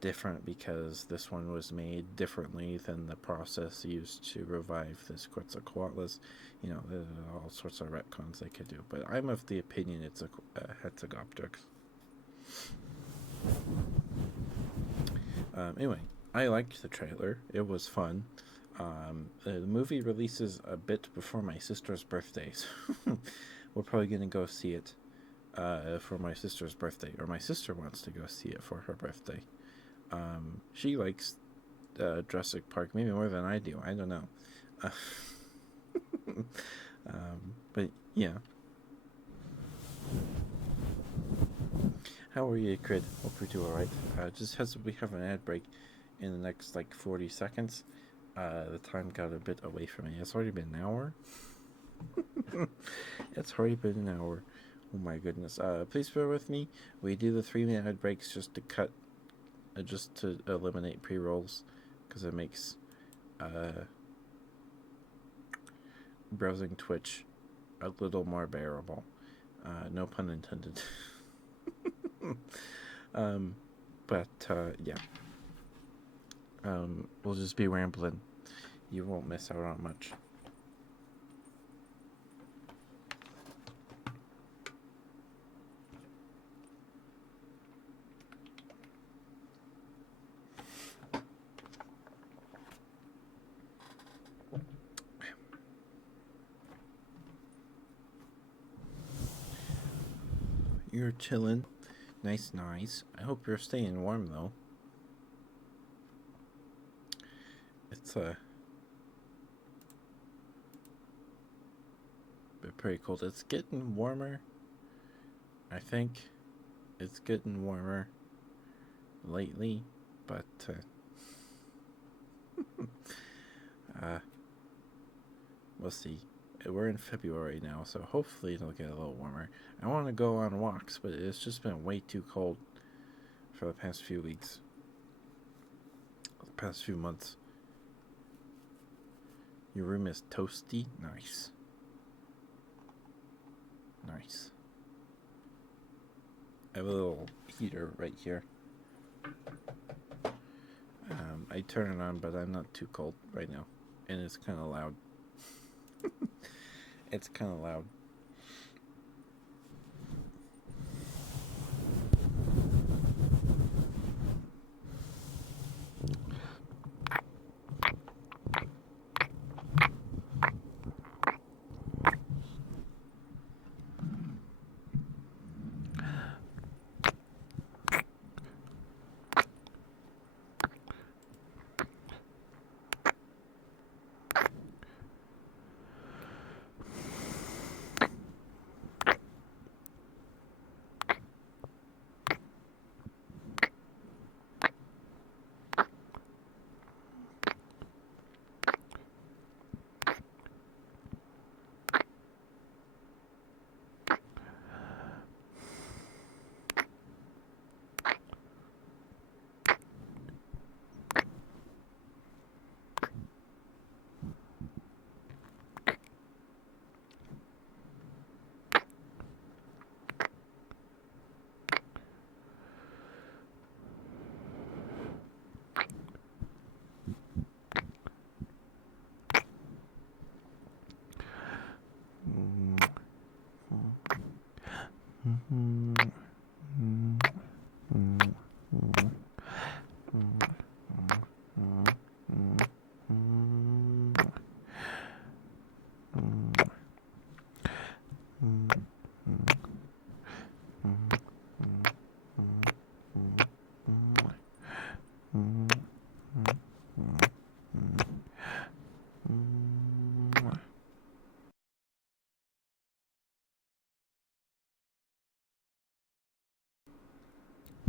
different because this one was made differently than the process used to revive this Quetzalcoatlus. There's all sorts of retcons they could do, but I'm of the opinion it's a Hetzegopteryx. Anyway, I liked the trailer. It was fun. The movie releases a bit before my sister's birthdays. We're probably going to go see it for my sister's birthday, or my sister wants to go see it for her birthday. She likes Jurassic Park maybe more than I do. I don't know. Uh, but yeah. How are you, Crid? Hope you're doing alright. Just as we have an ad break in the next 40 seconds, the time got a bit away from me. It's already been an hour. It's already been an hour. Oh my goodness. Please bear with me. We do the 3-minute ad breaks just to eliminate pre-rolls, because it makes browsing Twitch a little more bearable. No pun intended. But yeah. We'll just be rambling. You won't miss out on much. You're chilling. Nice. I hope you're staying warm, though. It's pretty cold. It's getting warmer. I think it's getting warmer lately, but we'll see. We're in February now, so hopefully it'll get a little warmer. I want to go on walks, but it's just been way too cold for the past few weeks, the past few months. Your room is toasty? Nice. I have a little heater right here. I turn it on, but I'm not too cold right now. And it's kind of loud. It's kind of loud.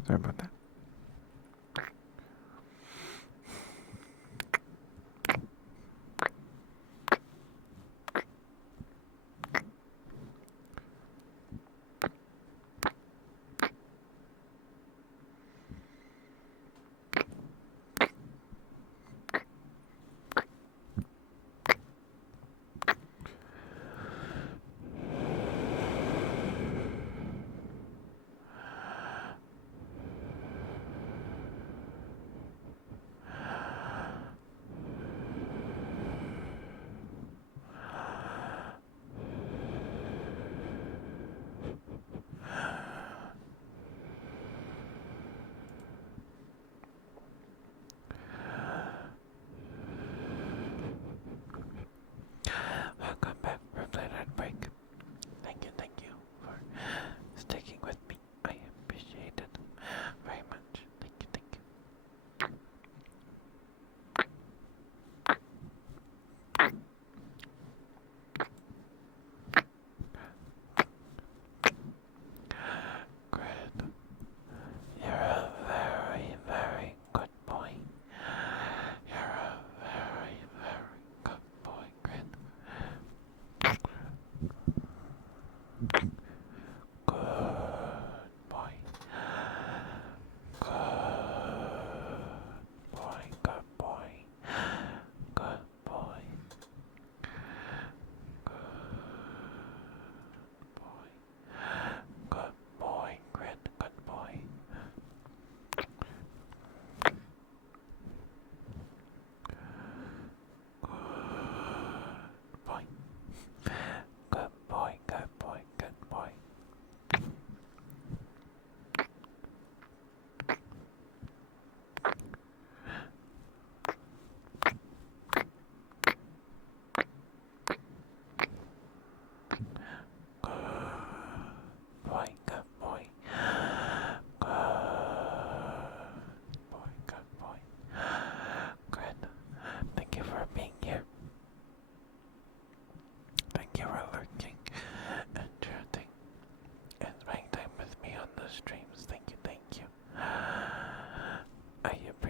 Sorry about that.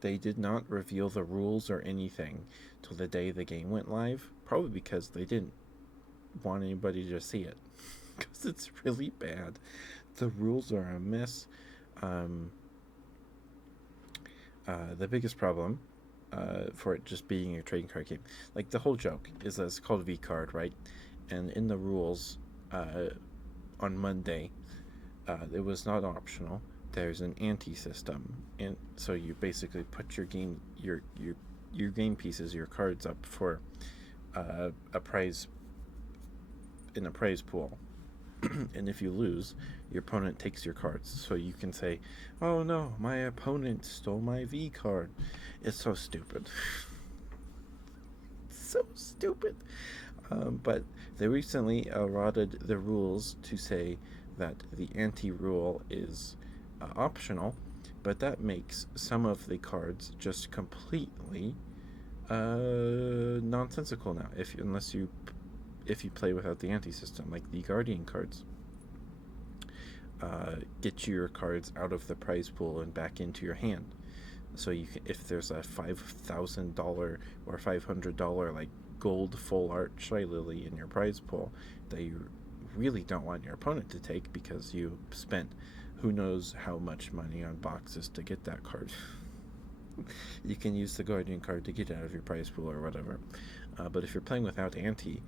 They did not reveal the rules or anything till the day the game went live, probably because they didn't want anybody to see it. Because it's really bad. The rules are a mess. Um, the biggest problem for it just being a trading card game, like the whole joke is that it's called V card, right? And in the rules, uh, on Monday, it was not optional. There's an anti system, and so you basically put your game pieces, your cards up for a prize in a prize pool, and if you lose, your opponent takes your cards. So you can say, "Oh no, my opponent stole my V card." It's so stupid. So stupid. But they recently eroded the rules to say that the anti rule is optional, but that makes some of the cards just completely nonsensical now. If you play without the anti system, like the guardian cards, get your cards out of the prize pool and back into your hand. So you can, if there's a $5,000 or $500 like gold full art Shylily in your prize pool that you really don't want your opponent to take because you spent who knows how much money on boxes to get that card. You can use the guardian card to get out of your prize pool or whatever. But if you're playing without anti,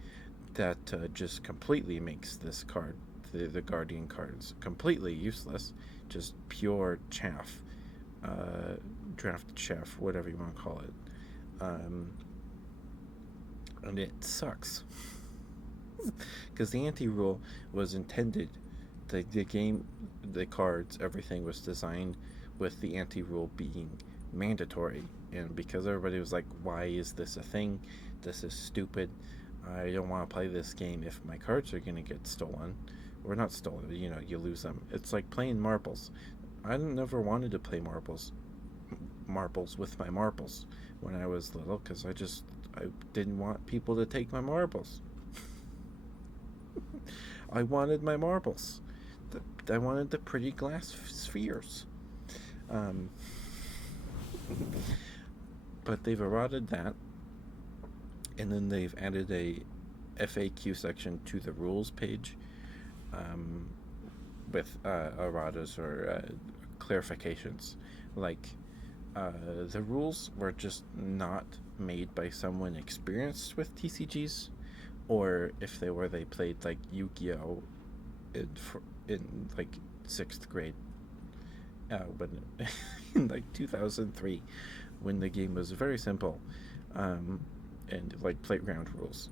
that just completely makes this card, the guardian cards, completely useless. Just pure chaff, draft chaff, whatever you want to call it. Um, and it sucks because the anti rule was intended. The game, the cards, everything was designed with the anti rule being mandatory, and because everybody was like, "Why is this a thing? This is stupid. I don't want to play this game if my cards are gonna get stolen, or not stolen. You know, you lose them. It's like playing marbles. I never wanted to play marbles with my marbles when I was little because I didn't want people to take my marbles. I wanted my marbles. I wanted the pretty glass spheres. Um, but they've eroded that, and then they've added a FAQ section to the rules page um, with erratas or clarifications. Like, the rules were just not made by someone experienced with TCGs, or if they were, they played like Yu-Gi-Oh in, in like sixth grade, when in like 2003, when the game was very simple, um, and like playground rules.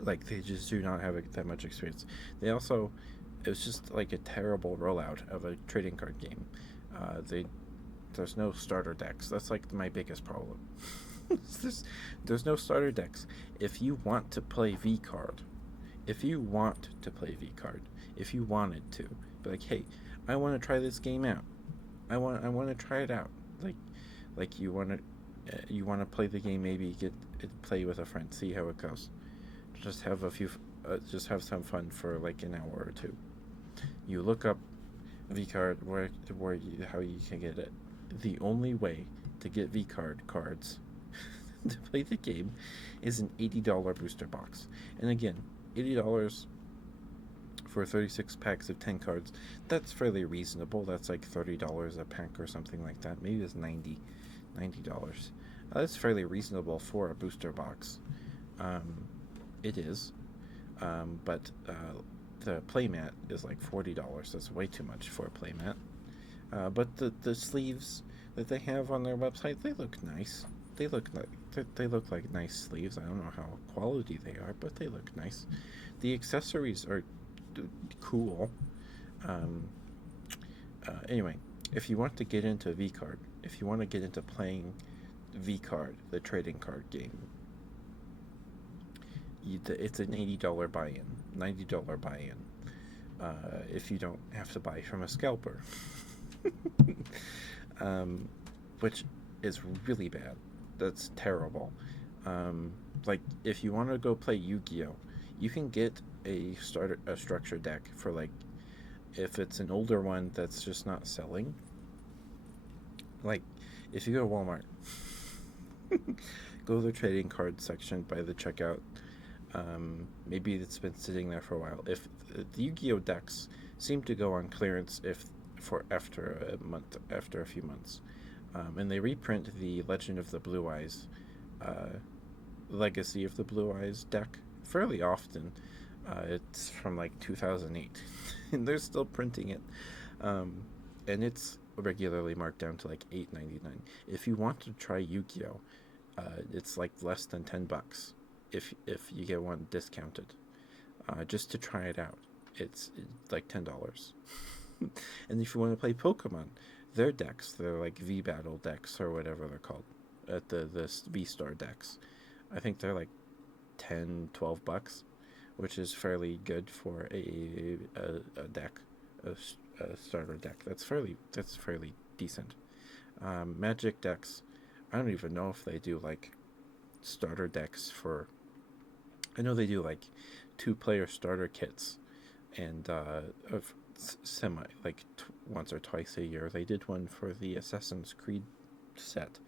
Like they just do not have that much experience. They also, it was just like a terrible rollout of a trading card game. They There's no starter decks. That's like my biggest problem. there's, there's no starter decks. If you want to play V card, if you want to play V card, if you wanted to, be like, hey, I want to try this game out. I want to try it out. Like you want to play the game. Maybe get play with a friend, see how it goes. Just have a few, just have some fun for like an hour or two. You look up V card how you can get it. The only way to get V card cards to play the game is an $80 booster box. And again, $80 for 36 packs of 10 cards, that's fairly reasonable. That's like $30 a pack or something like that. Maybe it's $90. That's fairly reasonable for a booster box. Um, it is. But the playmat is like $40. That's way too much for a playmat. But the sleeves that they have on their website, they look nice. They look like nice sleeves. I don't know how quality they are, but they look nice. The accessories are cool. Um, anyway, if you want to get into V card, if you want to get into playing V card, the trading card game, it's an $80 buy-in, $90 buy-in. If you don't have to buy from a scalper, um, which is really bad. That's terrible. Like if you want to go play Yu-Gi-Oh, you can get a structure deck for like, if it's an older one that's just not selling. Like If you go to Walmart, go to the trading card section by the checkout. Maybe it's been sitting there for a while. If the Yu-Gi-Oh decks seem to go on clearance if for after a few months, and they reprint the Legend of the Blue Eyes, uh, Legacy of the Blue Eyes deck fairly often. It's from like 2008, and they're still printing it, um, and it's regularly marked down to like $8.99. If you want to try Yu-Gi-Oh, it's like less than $10 if you get one discounted, just to try it out. It's like $10. And if you want to play Pokemon, their decks, they're like V Battle decks or whatever they're called, at the V Star decks. I think they're like 10, $12, which is fairly good for a deck, a starter deck. That's fairly decent. Magic decks, I don't even know if they do like starter decks for. I know they do like two-player starter kits, and of semi like once or twice a year. They did one for the Assassin's Creed set,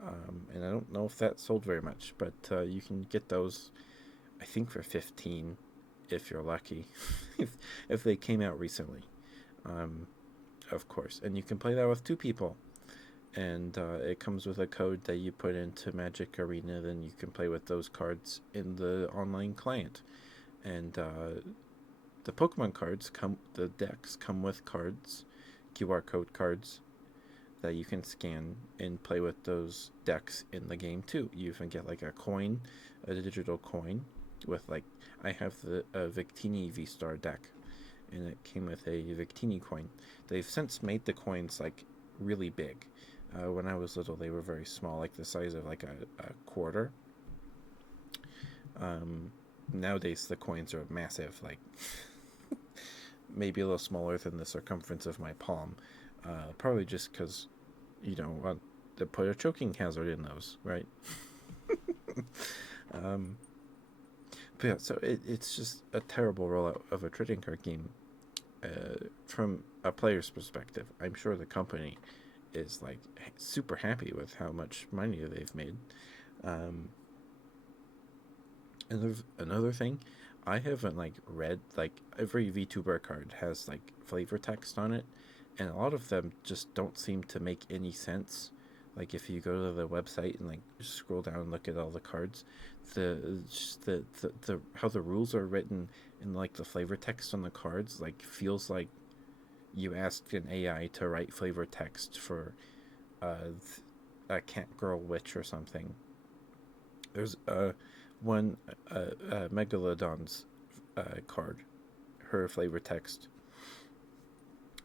and I don't know if that sold very much, but you can get those. I think for 15, if you're lucky, if they came out recently, um, of course, and you can play that with two people. And it comes with a code that you put into Magic Arena. Then you can play with those cards in the online client. And the Pokemon cards come. The decks come with cards, QR code cards that you can scan and play with those decks in the game too. You even get like a coin, a digital coin, with like I have the Victini V Star deck, and it came with a Victini coin. They've since made the coins like really big. When I was little, they were very small, like the size of like a quarter. Um, Nowadays, the coins are massive, like maybe a little smaller than the circumference of my palm. Probably just because, they put a choking hazard in those, right? um, but yeah, so it's just a terrible rollout of a trading card game. From a player's perspective, I'm sure the company is like super happy with how much money they've made. Um, another thing, I haven't like read like every VTuber card has like flavor text on it, and a lot of them just don't seem to make any sense. Like if you go to the website and like scroll down and look at all the cards, the how the rules are written and like the flavor text on the cards like feels like you asked an AI to write flavor text for uh, a cat girl witch or something. There's one Megalodon's card. Her flavor text.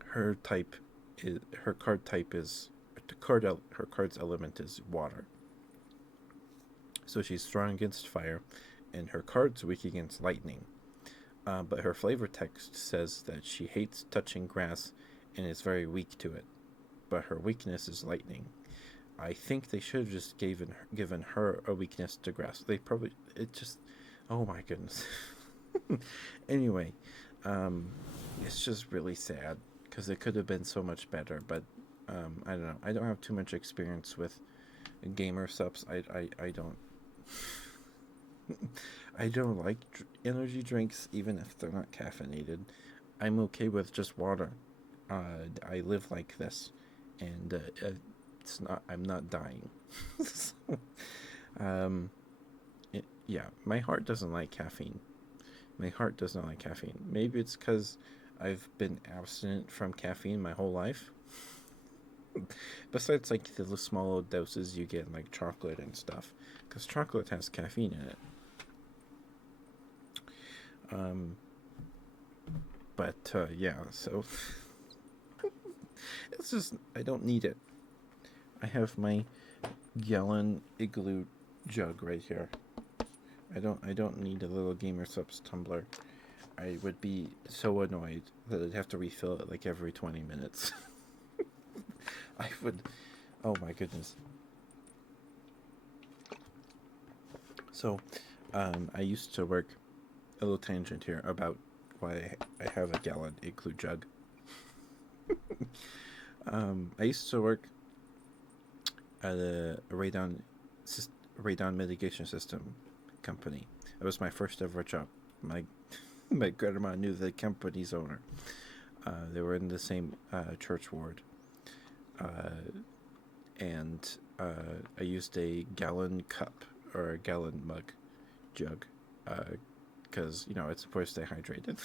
Her type is her card type is her card's element is water. So she's strong against fire, and her card's weak against lightning. But her flavor text says that she hates touching grass and is very weak to it. But her weakness is lightning. I think they should have just given her a weakness to grass. They probably it just oh my goodness. Anyway, um, it's just really sad because it could have been so much better. But I don't know. I don't have too much experience with gamer subs. I don't. I don't like energy drinks, even if they're not caffeinated. I'm okay with just water. I live like this, and it's not. I'm not dying. So, um, yeah, my heart doesn't like caffeine. My heart does not like caffeine. Maybe it's because I've been abstinent from caffeine my whole life. Besides, like the small doses you get in like chocolate and stuff, because chocolate has caffeine in it. Um, but yeah, so it's just I don't need it. I have my gallon igloo jug right here. I don't need a little gamer subs tumbler. I would be so annoyed that I'd have to refill it like every 20 minutes. I would. Oh my goodness. So, I used to work a little tangent here about why I have a gallon igloo jug. I used to work at a radon mitigation system company. It was my first ever job. My my grandma knew the company's owner. They were in the same church ward, uh, and I used a gallon cup or a gallon mug jug because it's supposed to stay hydrated.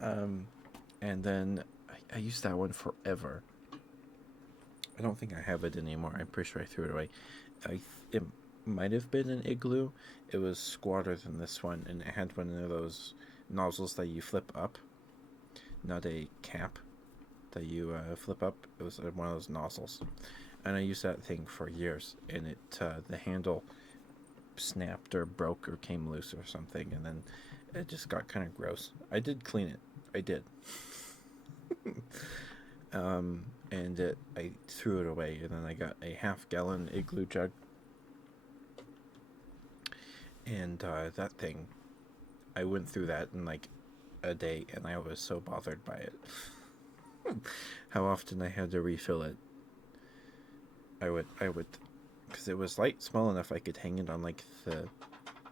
um, and then I used that one forever. I don't think I have it anymore. I'm pretty sure I threw it away. It might have been an igloo. It was squatter than this one, and it had one of those nozzles that you flip up, not a cap that you flip up. It was one of those nozzles, and I used that thing for years. And the handle snapped or broke or came loose or something, and then it just got kind of gross. I did clean it. I did. I threw it away, and then I got a half-gallon igloo jug, and that thing, I went through that in like a day, and I was so bothered by it. How often I had to refill it. I would, because it was light, small enough I could hang it on like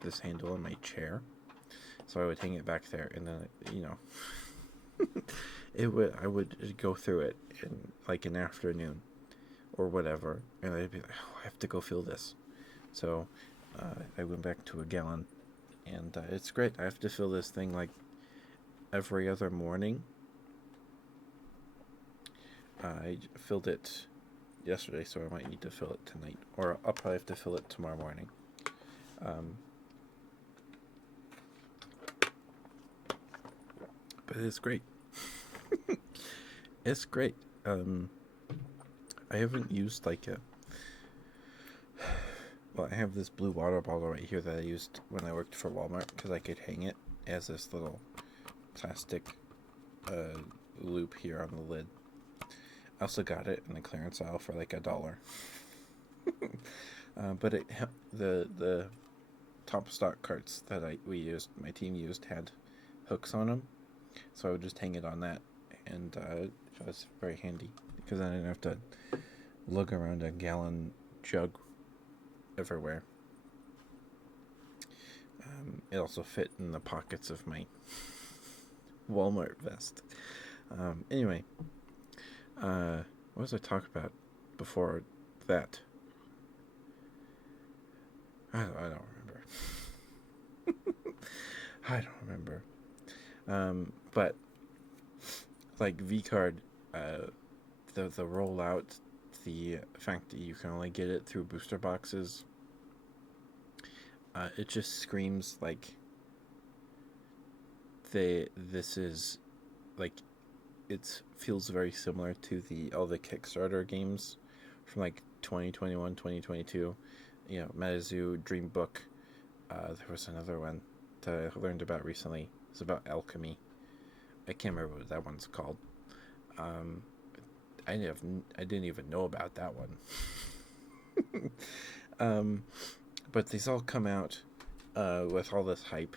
this handle in my chair, so I would hang it back there, and then I would go through it in like an afternoon or whatever, and I'd be like, oh, I have to go fill this. So I went back to a gallon, and it's great. I have to fill this thing like every other morning. I filled it yesterday, so I might need to fill it tonight, or I'll probably have to fill it tomorrow morning. Um, but it's great. It's great. I haven't used like a. Well, I have this blue water bottle right here that I used when I worked for Walmart because I could hang it as this little plastic uh, loop here on the lid. I also got it in the clearance aisle for like $1. But the top stock carts that my team used had hooks on them, so I would just hang it on that, and it was very handy because I didn't have to lug around a gallon jug everywhere. It also fit in the pockets of my Walmart vest. Anyway, what was I talking about before that? I don't remember. I don't remember. But like V-Card, the rollout, the fact that you can only get it through booster boxes, it just screams like this is like it feels very similar to all the Kickstarter games from like 2021, 2022. Metazoo, Dream Book. There was another one that I learned about recently. It's about alchemy. I can't remember what that one's called. Um, I didn't even know about that one. But these all come out with all this hype.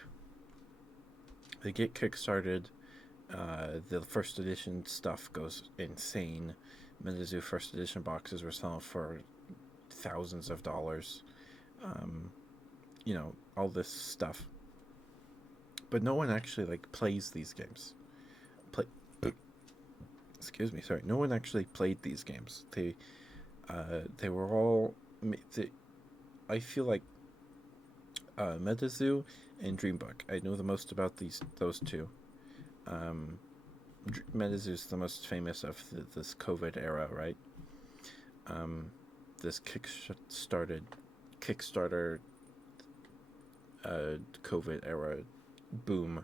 They get kickstarted. The first edition stuff goes insane. Metazoo first edition boxes were selling for thousands of dollars. All this stuff. But no one actually like plays these games. Excuse me, sorry. No one actually played these games. They were all. I feel like Metazoo and Dreambook. I know the most about those two. Metazoo is the most famous of this COVID era, right? This Kickstarter COVID era boom.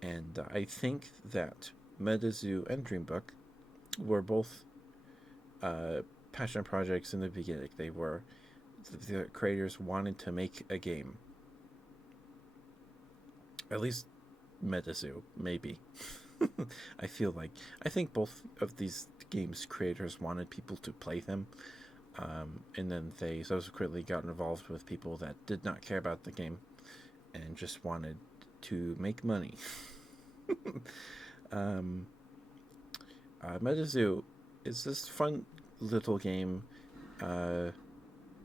And I think that Metazoo and Dreambook were both passion projects in the beginning. They were the creators wanted to make a game. At least Metazoo, maybe. I think both of these games creators wanted people to play them, and then they subsequently got involved with people that did not care about the game and just wanted to make money. Metazoo It's this fun little game. Uh,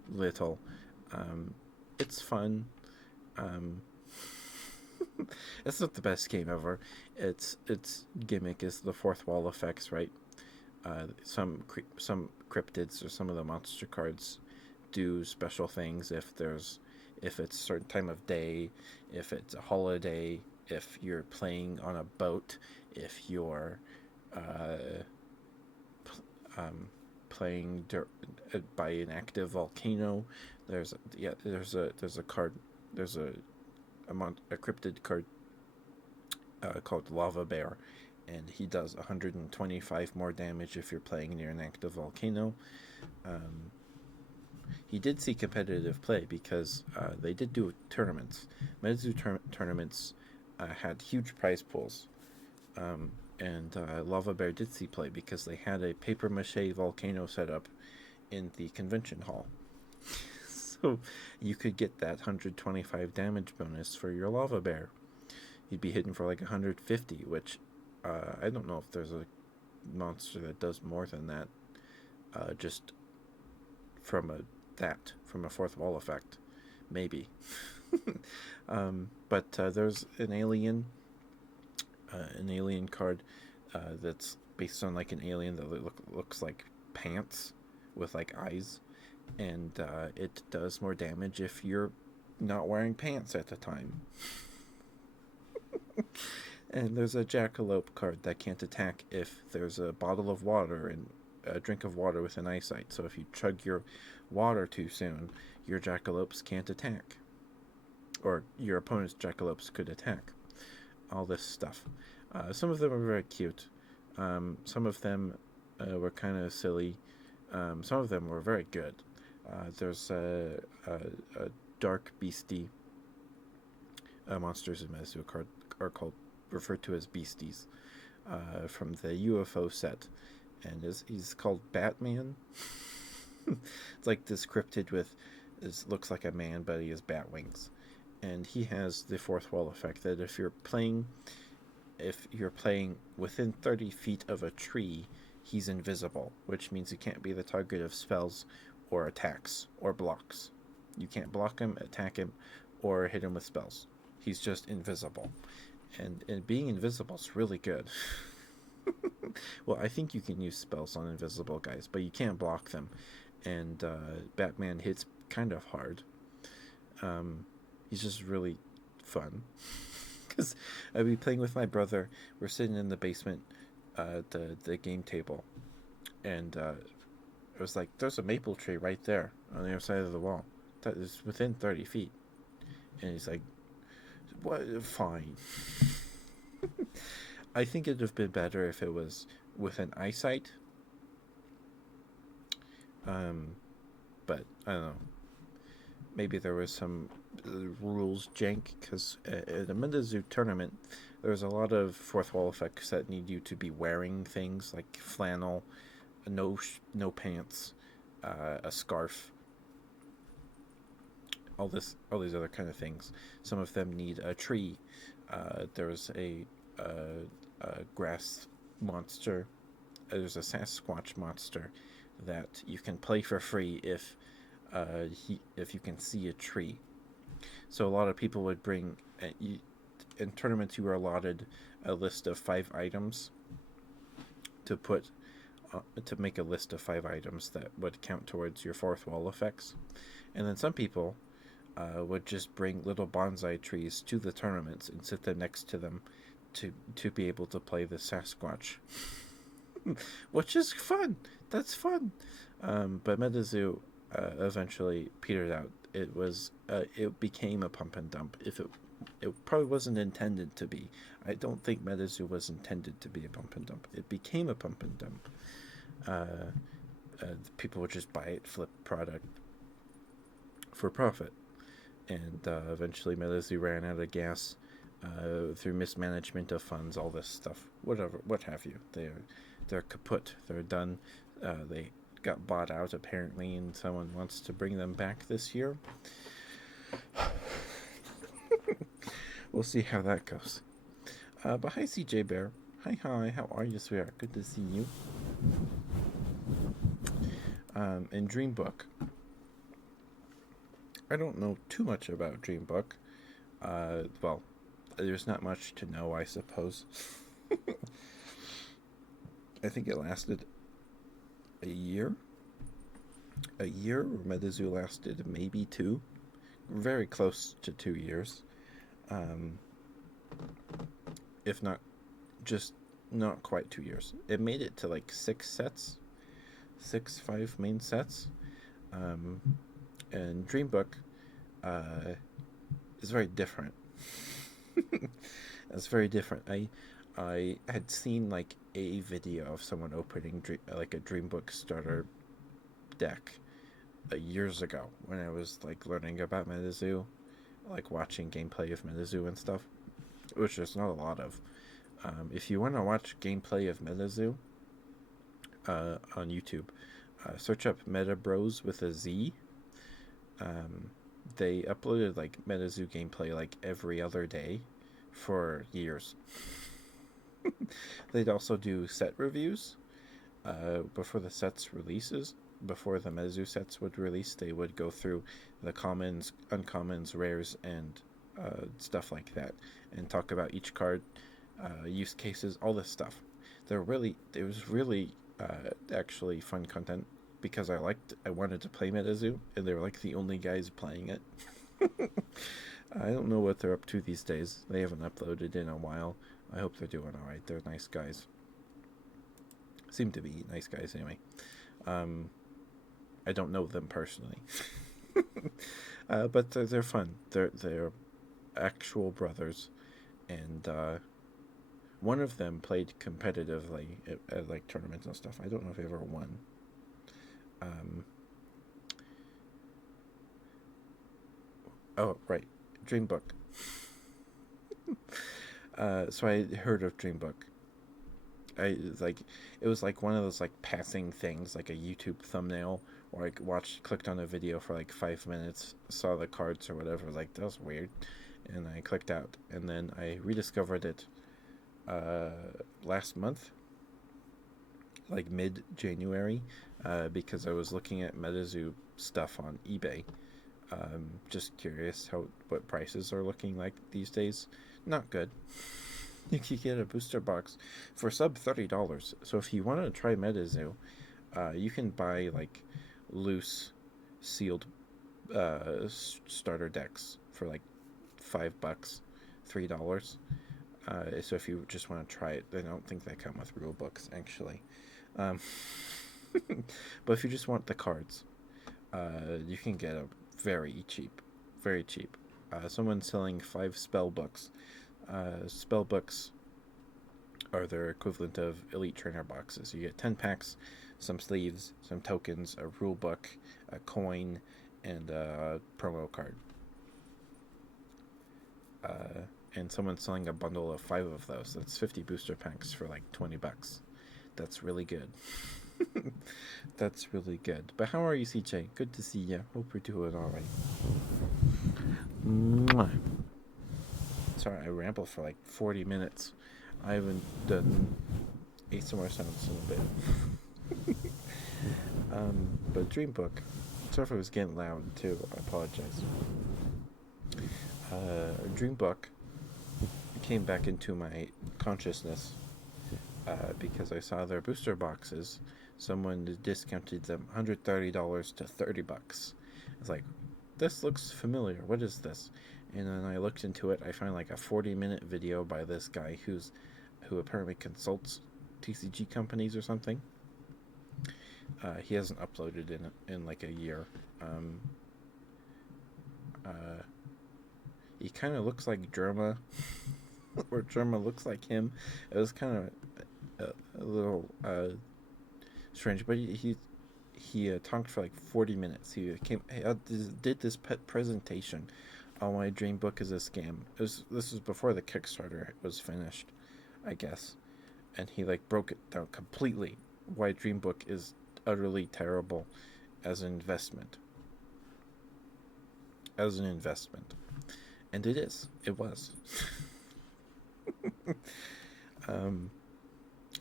little. Um, it's fun. Um, it's not the best game ever. Its gimmick is the fourth wall effects, right? Some cryptids or some of the monster cards do special things if it's a certain time of day, if it's a holiday, if you're playing on a boat, if you're uh, um, playing by an active volcano. There's a card there's a cryptid card called Lava Bear, and he does 125 more damage if you're playing near an active volcano. Um, he did see competitive play because they did do tournaments. Medizu tournaments had huge prize pools, and Lava Bear did see play because they had a paper mache volcano set up in the convention hall. So you could get that 125 damage bonus for your Lava Bear. He'd be hitting for like 150, which I don't know if there's a monster that does more than that. Just from from a fourth wall effect, maybe. But there's an alien card that's based on like an alien that looks like pants with like eyes, and it does more damage if you're not wearing pants at the time. And there's a jackalope card that can't attack if there's a bottle of water and a drink of water within eyesight. So if you chug your water too soon, your jackalopes can't attack. Or your opponent's jackalopes could attack. All this stuff. Some of them are very cute. Some of them were kind of silly. Some of them were very good. There's a dark beastie. Monsters in Mezu are called referred to as beasties from the UFO set, and he's called Batman. It's like this cryptid with looks like a man, but he has bat wings, and he has the fourth wall effect that if you're playing within 30 feet of a tree, he's invisible, which means he can't be the target of spells or attacks or blocks. You can't block him, attack him, or hit him with spells. He's just invisible. And being invisible is really good. Well, I think you can use spells on invisible guys, but you can't block them. And Batman hits kind of hard. He's just really fun. Because I'd be playing with my brother. We're sitting in the basement, the game table. And it was like, there's a maple tree right there on the other side of the wall. That is within 30 feet. And he's like, what? Fine. I think it'd have been better if it was within eyesight. But I don't know. Maybe there was some rules jank because at a Mendezu tournament, there's a lot of fourth wall effects that need you to be wearing things like flannel, no pants, a scarf, all these other kind of things. Some of them need a tree. There's a grass monster. There's a Sasquatch monster that you can play for free if you can see a tree. So a lot of people would bring in tournaments. You were allotted a list of 5 items to put to make a list of 5 items that would count towards your fourth wall effects, and then some people would just bring little bonsai trees to the tournaments and sit them next to them to be able to play the Sasquatch, which is fun. That's fun. But Medizu eventually petered out. It became a pump and dump. If it probably wasn't intended to be. I don't think Medizu was intended to be a pump and dump. It became a pump and dump. People would just buy it, flip product for profit, and eventually Medizu ran out of gas through mismanagement of funds, all this stuff, whatever, what have you. They're kaput. They're done. They got bought out apparently, and someone wants to bring them back this year. We'll see how that goes. But hi, CJ Bear. Hi, how are you, sweetheart? Good to see you. In Dreambook, I don't know too much about Dreambook. Well, there's not much to know, I suppose. I think it lasted a year. A year, Medizoo lasted maybe two. Very close to 2 years. Um, if not, just not quite 2 years. It made it to like six sets, five main sets. Um, and Dreambook is very different. It's very different. I had seen like a video of someone opening like a Dreambook starter deck years ago when I was like learning about Medizoo, like watching gameplay of Medizoo and stuff, which there's not a lot of. If you want to watch gameplay of Medizoo on YouTube, search up Meta Bros with a Z. Um, they uploaded like Medizoo gameplay like every other day for years. They'd also do set reviews before the sets releases. Before the Medizoo sets would release, they would go through the commons, uncommons, rares, and stuff like that, and talk about each card, use cases, all this stuff. It was really actually fun content because I wanted to play Medizoo, and they were like the only guys playing it. I don't know what they're up to these days. They haven't uploaded in a while. I hope they're doing all right. They're nice guys. Seem to be nice guys anyway. I don't know them personally, but they're fun. They're actual brothers, and one of them played competitively at like tournaments and stuff. I don't know if he ever won. Um, oh right, Dreambook. So I heard of Dreambook. I like it was like one of those like passing things, like a YouTube thumbnail, where I clicked on a video for like 5 minutes, saw the cards or whatever, like that was weird, and I clicked out, and then I rediscovered it uh, last month, like mid January, because I was looking at MetaZoo stuff on eBay. Just curious what prices are looking like these days. Not good. You can get a booster box for sub $30. So if you want to try MetaZoo, you can buy like loose sealed starter decks for like $5, $3. So if you just want to try it, I don't think they come with rule books actually. Um, but if you just want the cards, you can get them very cheap, very cheap. Someone's selling 5 spell books. Spell books are their equivalent of Elite Trainer boxes. You get 10 packs, some sleeves, some tokens, a rule book, a coin, and a promo card. And someone's selling a bundle of 5 of those. That's 50 booster packs for like $20. That's really good. That's really good. But how are you, CJ? Good to see you. Hope you're doing all right. Mwah. Sorry, I rambled for like 40 minutes. I haven't done ASMR sounds in a bit. But Dreambook. Sorry if it was getting loud too. I apologize. Dreambook came back into my consciousness because I saw their booster boxes. Someone discounted them $130 to $30. It's like, this looks familiar. What is this? And then I looked into it. I found like a 40-minute video by this guy who apparently consults TCG companies or something. He hasn't uploaded in like a year. He kind of looks like Germa, or Germa looks like him. It was kind of a little strange, but he talked for like 40 minutes. He did this presentation on why Dreambook is a scam. This was before the Kickstarter was finished, I guess, and he like broke it down completely why Dreambook is utterly terrible as an investment. And it is. It was.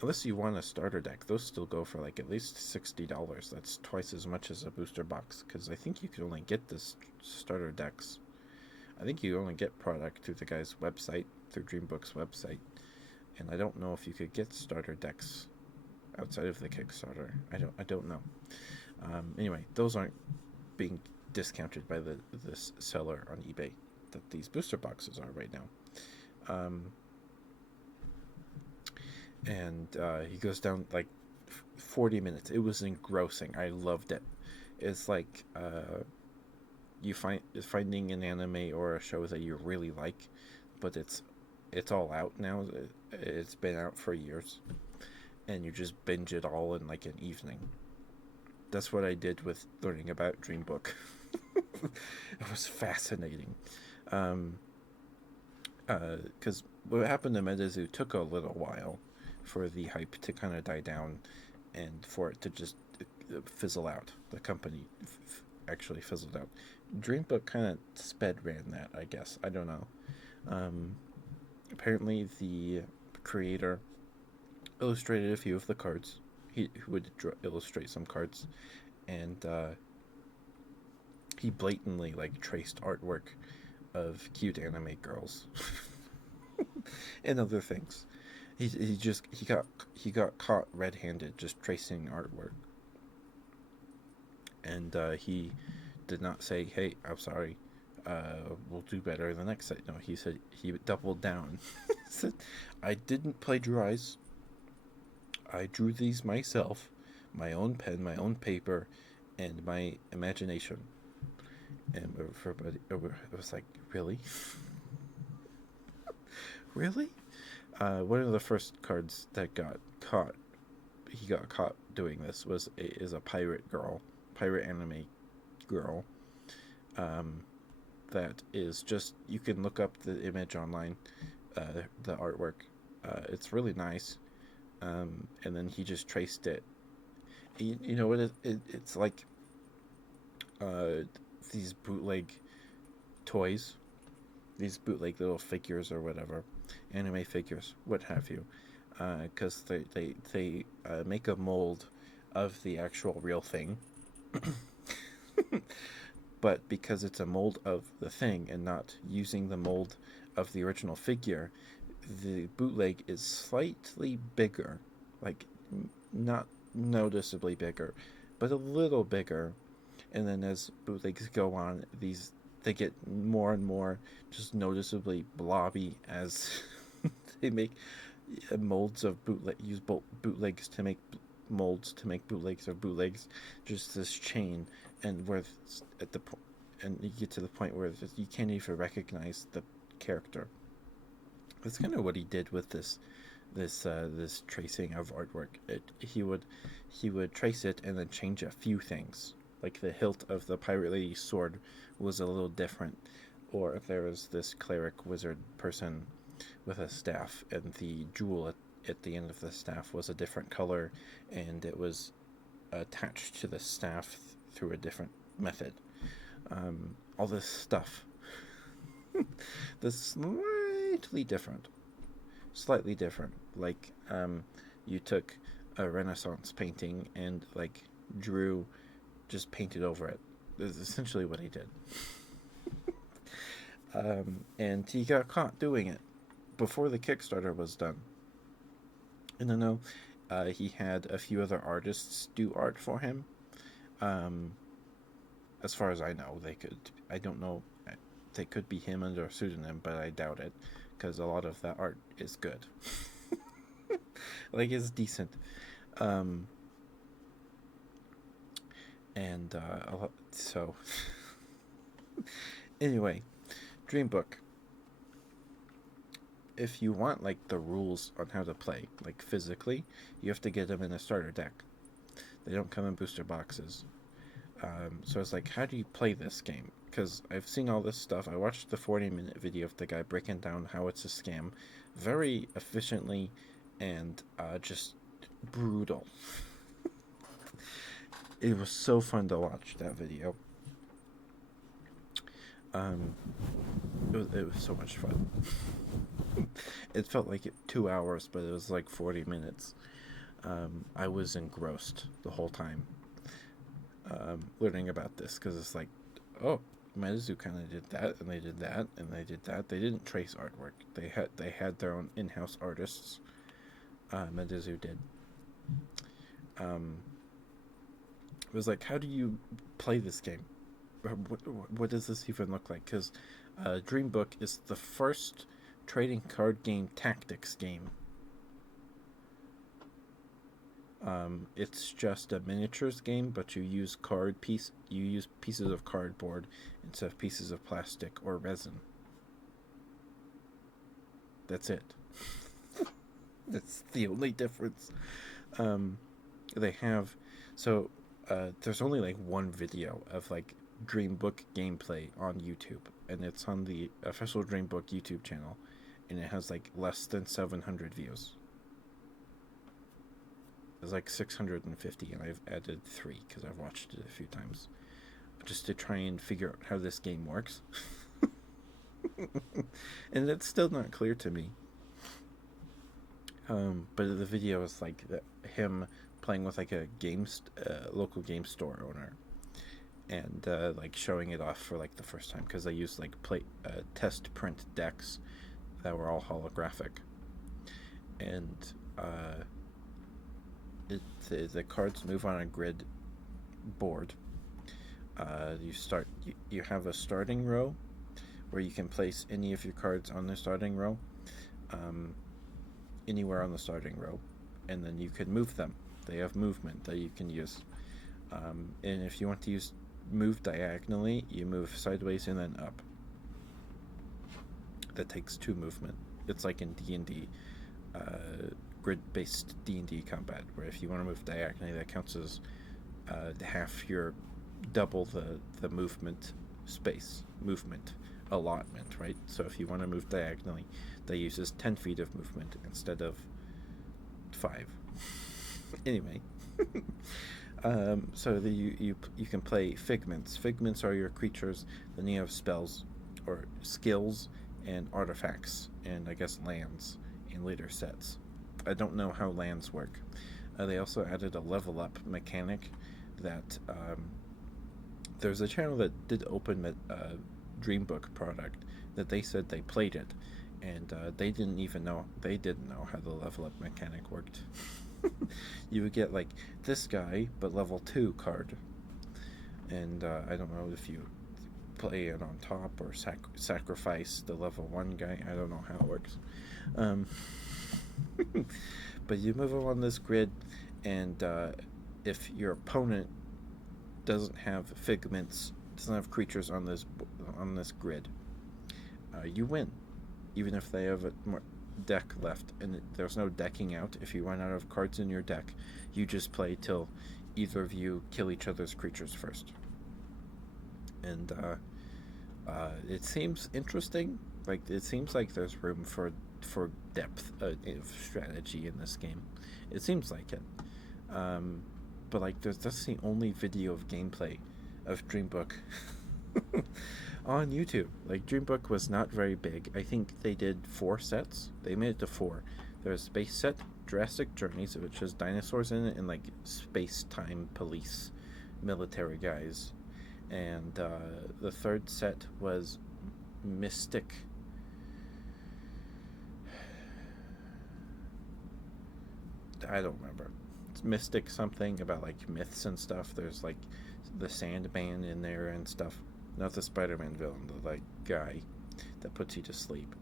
unless you want a starter deck, those still go for like at least $60. That's twice as much as a booster box. Because I think you can only get this starter decks. I think you only get product through the guy's website, through Dreambook's website, and I don't know if you could get starter decks outside of the Kickstarter. I don't know. Anyway, those aren't being discounted by this seller on eBay that these booster boxes are right now. And he goes down like 40 minutes. It was engrossing. I loved it. It's like you finding an anime or a show that you really like, but it's all out now. It's been out for years, and you just binge it all in like an evening. That's what I did with learning about Dreambook. It was fascinating. Um, because what happened to MetaZoo took a little while for the hype to kind of die down and for it to just fizzle out. The company actually fizzled out. Dreambook kind of sped ran that, I guess. I don't know. Um, Apparently, the creator illustrated a few of the cards. He would illustrate some cards, and he blatantly like traced artwork of cute anime girls and other things. He got caught red-handed just tracing artwork, and he did not say, "Hey, I'm sorry. We'll do better the next set." No, he said he doubled down. He said, "I didn't plagiarize. I drew these myself, my own pen, my own paper, and my imagination." And everybody, it was like, really, really. One of the first cards that got caught, he got caught doing this is a pirate girl, pirate anime girl. Um, that is just you can look up the image online, the artwork. It's really nice. And then he just traced it. You know what? It's like uh, these bootleg toys, these bootleg little figures or whatever, anime figures, what have you, because they make a mold of the actual real thing, but because it's a mold of the thing and not using the mold of the original figure, the bootleg is slightly bigger, like not noticeably bigger, but a little bigger. And then as bootlegs go on, these they get more and more just noticeably blobby as they make molds of bootleg use bootlegs to make molds to make bootlegs of bootlegs, just this chain, and where at the and you get to the point where you can't even recognize the character. That's kind of what he did with this tracing of artwork. He would trace it and then change a few things, like the hilt of the pirate lady's sword was a little different, or if there was this cleric wizard person with a staff, and the jewel at the end of the staff was a different color, and it was attached to the staff through a different method. All this stuff. This slightly different. Like you took a Renaissance painting and like drew, just painted over it. That's essentially what he did. And he got caught doing it before the Kickstarter was done. And I know he had a few other artists do art for him. Um, as far as I know, they could. I don't know. They could be him under a pseudonym, but I doubt it because a lot of that art is good. Like it's decent. Um, and so anyway, Dreambook. If you want like the rules on how to play, like physically, you have to get them in a starter deck. They don't come in booster boxes. So it's like, how do you play this game? Because I've seen all this stuff. I watched the 40-minute video of the guy breaking down how it's a scam, very efficiently, and just brutal. It was so fun to watch that video. Um, it was so much fun. It felt like 2 hours, but it was like 40 minutes. I was engrossed the whole time learning about this because it's like, oh, Medizu kind of did that, and they did that, and they did that. They didn't trace artwork. They had their own in-house artists. Medizu did. Um, it was like, how do you play this game? What does this even look like? Because Dream Book is the first trading card game tactics game. It's just a miniatures game, but you use pieces of cardboard instead of pieces of plastic or resin. That's it. That's the only difference. Um, they have so there's only like one video of like Dream Book gameplay on YouTube, and it's on the official Dream Book YouTube channel, and it has like less than 700 views. It's like 650, and I've added 3 because I've watched it a few times just to try and figure out how this game works. And it's still not clear to me. But the video is like him playing with like a local game store owner, and like showing it off for like the first time because they used like test print decks that were all holographic, and the cards move on a grid board. You have a starting row where you can place any of your cards on the starting row, um, anywhere on the starting row, and then you can move them. They have movement that you can use. And if you want to move diagonally, you move sideways and then up. That takes 2 movement. It's like in D&D, grid-based D&D combat, where if you want to move diagonally, that counts as half your double the movement allotment, right? So if you want to move diagonally, that uses 10 feet of movement instead of 5. Anyway, so you can play figments. Figments are your creatures. Then you have spells or skills and artifacts, and I guess lands in later sets. I don't know how lands work. They also added a level up mechanic that there's a channel that did open Dreambook product that they said they played it, and they didn't know how the level up mechanic worked. You would get like this guy but level 2 card, and I don't know if you play it on top or sacrifice the level 1 guy. I don't know how it works. But you move along this grid, and if your opponent doesn't have creatures on this grid, you win, even if they have a more deck left, and there's no decking out. If you run out of cards in your deck, you just play till either of you kill each other's creatures first. And it seems interesting. Like, it seems like there's room for depth of strategy in this game. It seems like it. But like, that's the only video of gameplay of Dreambook on YouTube. Like, Dreambook was not very big. I think they did 4 sets. They made it to 4. There's Space Set, Jurassic Journeys, which has dinosaurs in it, and like space-time police military guys. And the 3rd set was Mystic. I don't remember. It's Mystic something about like myths and stuff. There's like the Sandman in there and stuff. Not the Spider-Man villain, the like guy that puts you to sleep.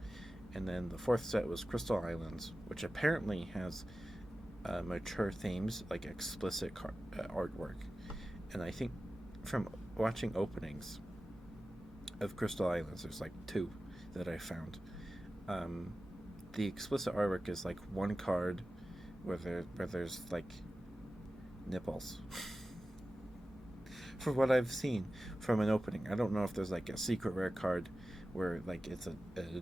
And then the 4th set was Crystal Islands, which apparently has mature themes, like explicit artwork. And I think from watching openings of Crystal Islands, there's like 2 that I found. The explicit artwork is like 1 card where there's like nipples. For what I've seen from an opening, I don't know if there's like a secret rare card where like it's a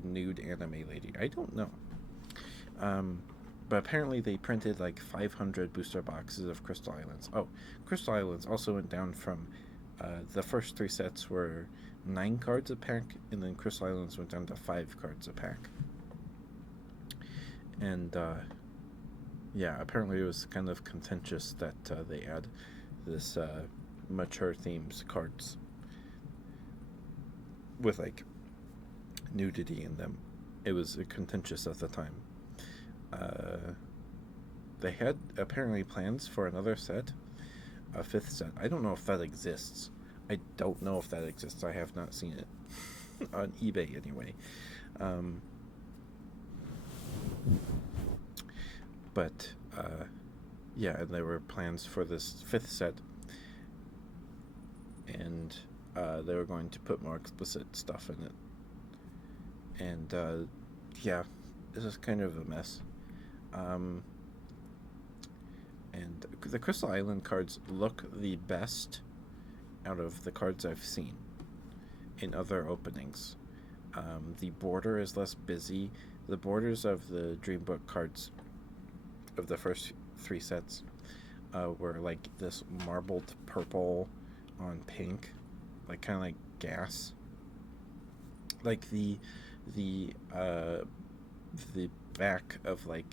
nude anime lady. I don't know. But apparently they printed like 500 booster boxes of Crystal Islands. Oh, Crystal Islands also went down from the first 3 sets were 9 cards a pack, and then Crystal Islands went down to 5 cards a pack. And yeah, apparently it was kind of contentious that they add this mature themes cards with like nudity in them. It was contentious at the time. Uh, they had apparently plans for another set, a fifth set. I don't know if that exists. I don't know if that exists. I have not seen it on eBay anyway. Um, but yeah, and there were plans for this fifth set, and they were going to put more explicit stuff in it. And yeah, this is kind of a mess. Um, and the Crystal Island cards look the best out of the cards I've seen in other openings. The border is less busy. The borders of the Dream Book cards of the first three sets were like this marbled purple on pink, like kind of like gas. Like the the back of like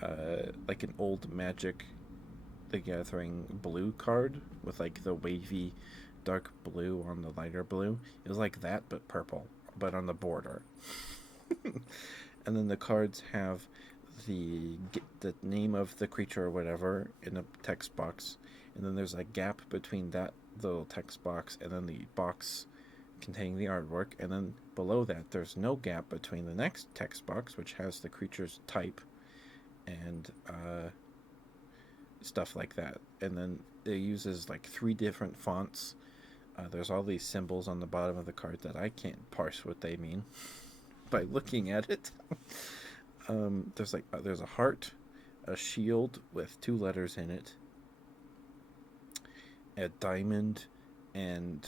an old Magic the Gathering blue card with like the wavy dark blue on the lighter blue. It was like that, but purple, but on the border. And then the cards have the name of the creature or whatever in a text box, and then there's a gap between that little text box and then the box containing the artwork, and then below that there's no gap between the next text box, which has the creature's type and stuff like that. And then it uses like three different fonts. There's all these symbols on the bottom of the card that I can't parse what they mean by looking at it. There's a heart, a shield with two letters in it, a diamond, and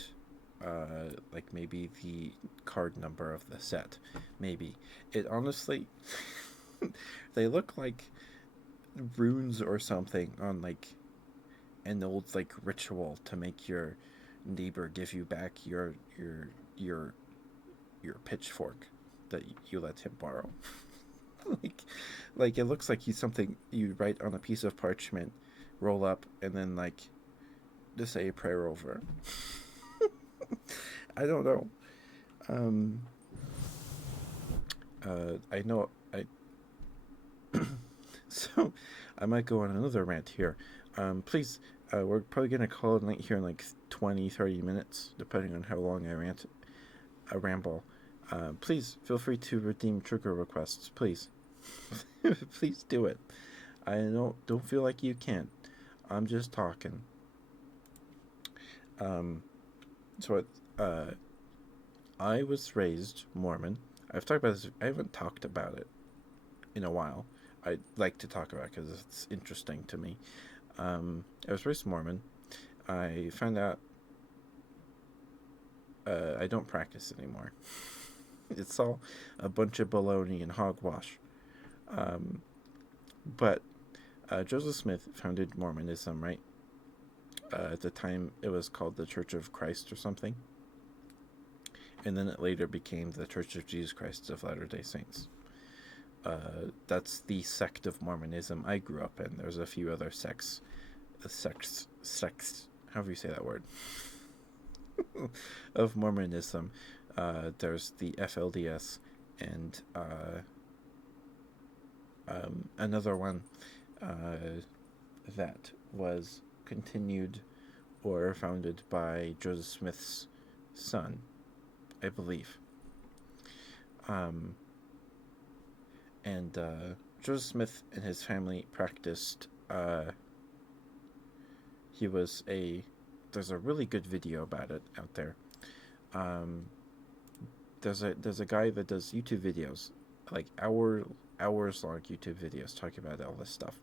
like maybe the card number of the set. Maybe it honestly, they look like runes or something on like an old like ritual to make your neighbor give you back your your pitchfork that you let him borrow. like like it looks like he's something you write on a piece of parchment, roll up, and then like just say a prayer over. I don't know. Um, I know I so I might go on another rant here. Please, we're probably gonna call it night here in like 20-30 minutes, depending on how long I ramble. Please feel free to redeem trigger requests, please. Please do it. I don't feel like you can't. I'm just talking. Um, so I was raised Mormon. I've talked about this. I haven't talked about it in a while. I'd like to talk about it because it's interesting to me. I was raised Mormon. I found out I don't practice anymore. It's all a bunch of baloney and hogwash. Um, but Joseph Smith founded Mormonism, right? At the time, it was called the Church of Christ or something. And then it later became the Church of Jesus Christ of Latter-day Saints. That's the sect of Mormonism I grew up in. There's a few other sects, however you say that word, of Mormonism. There's the FLDS and another one that was continued or founded by Joseph Smith's son, I believe. And Joseph Smith and his family practiced. He was a. There's a really good video about it out there. Um, there's a guy that does YouTube videos, like hours long YouTube videos talking about all this stuff.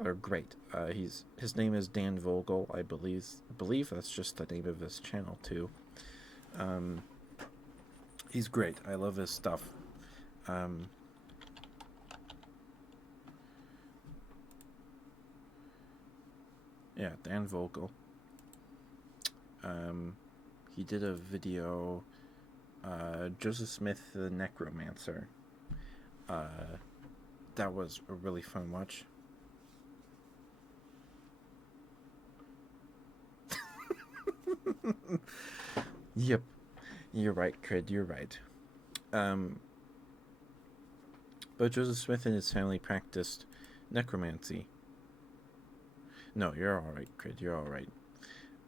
They're great. His name is Dan Vogel, I believe that's just the name of his channel too. He's great. I love his stuff. Yeah, Dan Vogel. He did a video, Joseph Smith the Necromancer. that was a really fun watch. Yep, you're right, Crid. You're right. Um, but Joseph Smith and his family practiced necromancy. No, you're all right, Crid. You're all right.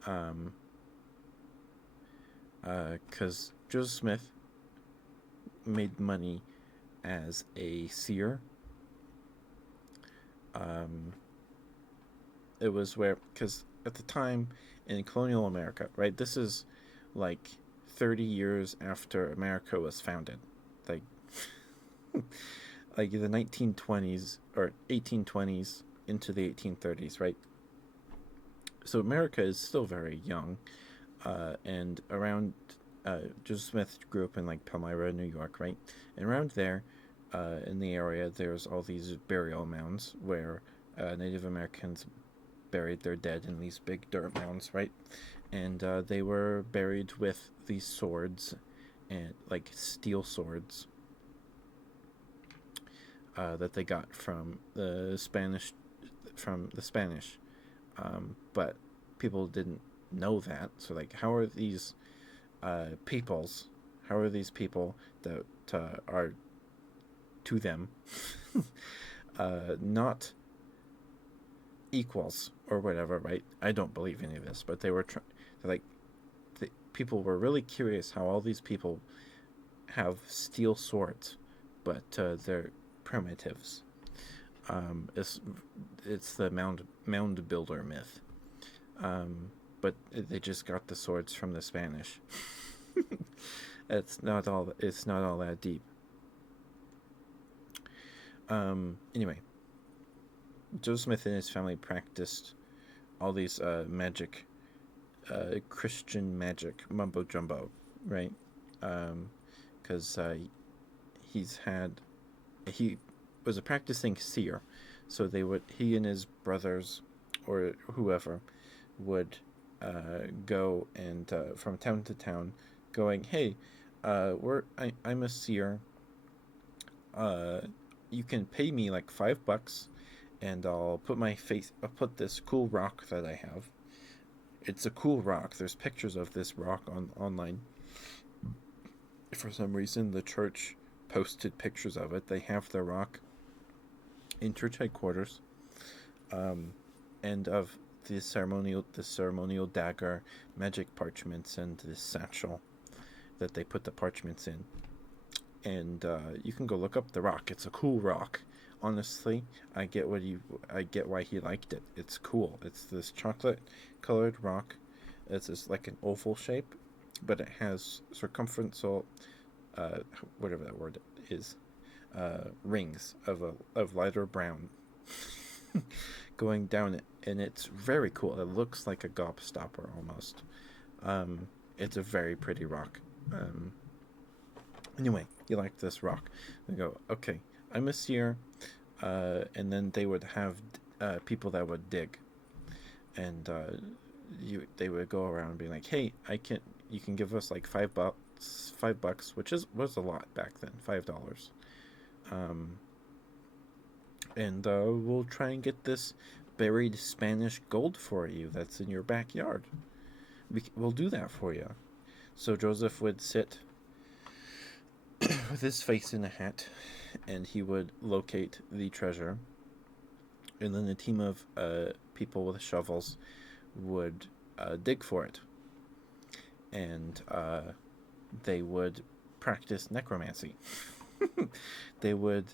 Um, because Joseph Smith made money as a seer. Um, it was where, because at the time in colonial America, right? This is like 30 years after America was founded. Like, like the 1920s or 1820s into the 1830s, right? So America is still very young, and around Joseph Smith grew up in like Palmyra, New York, right? And around there, in the area, there's all these burial mounds where Native Americans buried their dead in these big dirt mounds, right? And they were buried with these swords and like steel swords that they got from the Spanish, but people didn't know that. So like, how are these peoples? How are these people that are to them not equals or whatever, right? I don't believe any of this, but they were like people were really curious how all these people have steel swords, but they're primitives. It's the mound builder myth, but they just got the swords from the Spanish. It's not all that deep. Anyway, Joseph Smith and his family practiced all these magic, Christian magic mumbo jumbo, right? Because he was a practicing seer, so he and his brothers or whoever would go and from town to town, going, "Hey, I'm a seer. Uh, you can pay me like $5, and I'll put this cool rock that I have. It's a cool rock. There's pictures of this rock online. For some reason, the church posted pictures of it. They have the rock in church headquarters, and of the ceremonial dagger, magic parchments, and this satchel that they put the parchments in. And you can go look up the rock. It's a cool rock. Honestly, I get why he liked it. It's cool. It's this chocolate colored rock. It's just like an oval shape, but it has circumferential, uh, whatever that word is, rings of lighter brown going down it, and it's very cool. It looks like a gobstopper almost. It's a very pretty rock. Anyway, he liked this rock. They go, okay, I'm a seer, and then they would have people that would dig, and they would go around and be like, hey, you can give us like $5, which was a lot back then, $5, and we'll try and get this buried Spanish gold for you that's in your backyard. We'll do that for you. So Joseph would sit with his face in a hat, and he would locate the treasure. And then a team of people with shovels would dig for it. And they would practice necromancy. They would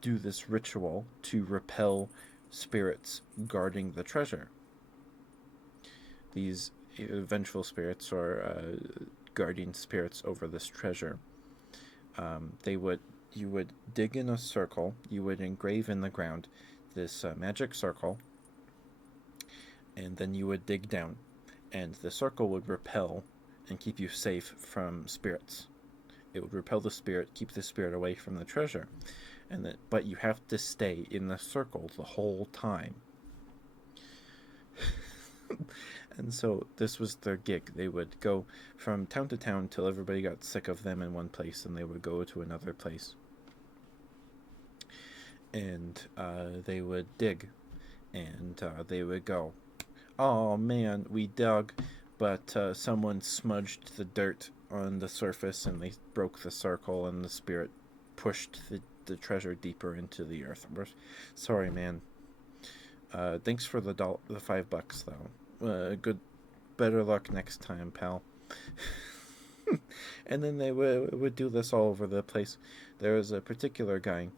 do this ritual to repel spirits guarding the treasure. These vengeful spirits or guardian spirits over this treasure. You would dig in a circle. You would engrave in the ground this magic circle, and then you would dig down, and the circle would repel and keep you safe from spirits. It would repel the spirit, keep the spirit away from the treasure, but you have to stay in the circle the whole time. And so this was their gig. They would go from town to town till everybody got sick of them in one place, and they would go to another place. and they would dig, and they would go, "Oh man, we dug, but someone smudged the dirt on the surface, and they broke the circle, and the spirit pushed the treasure deeper into the earth. We're sorry, man. Thanks for the $5 though. Good, better luck next time, pal." And then they would do this all over the place. There was a particular guy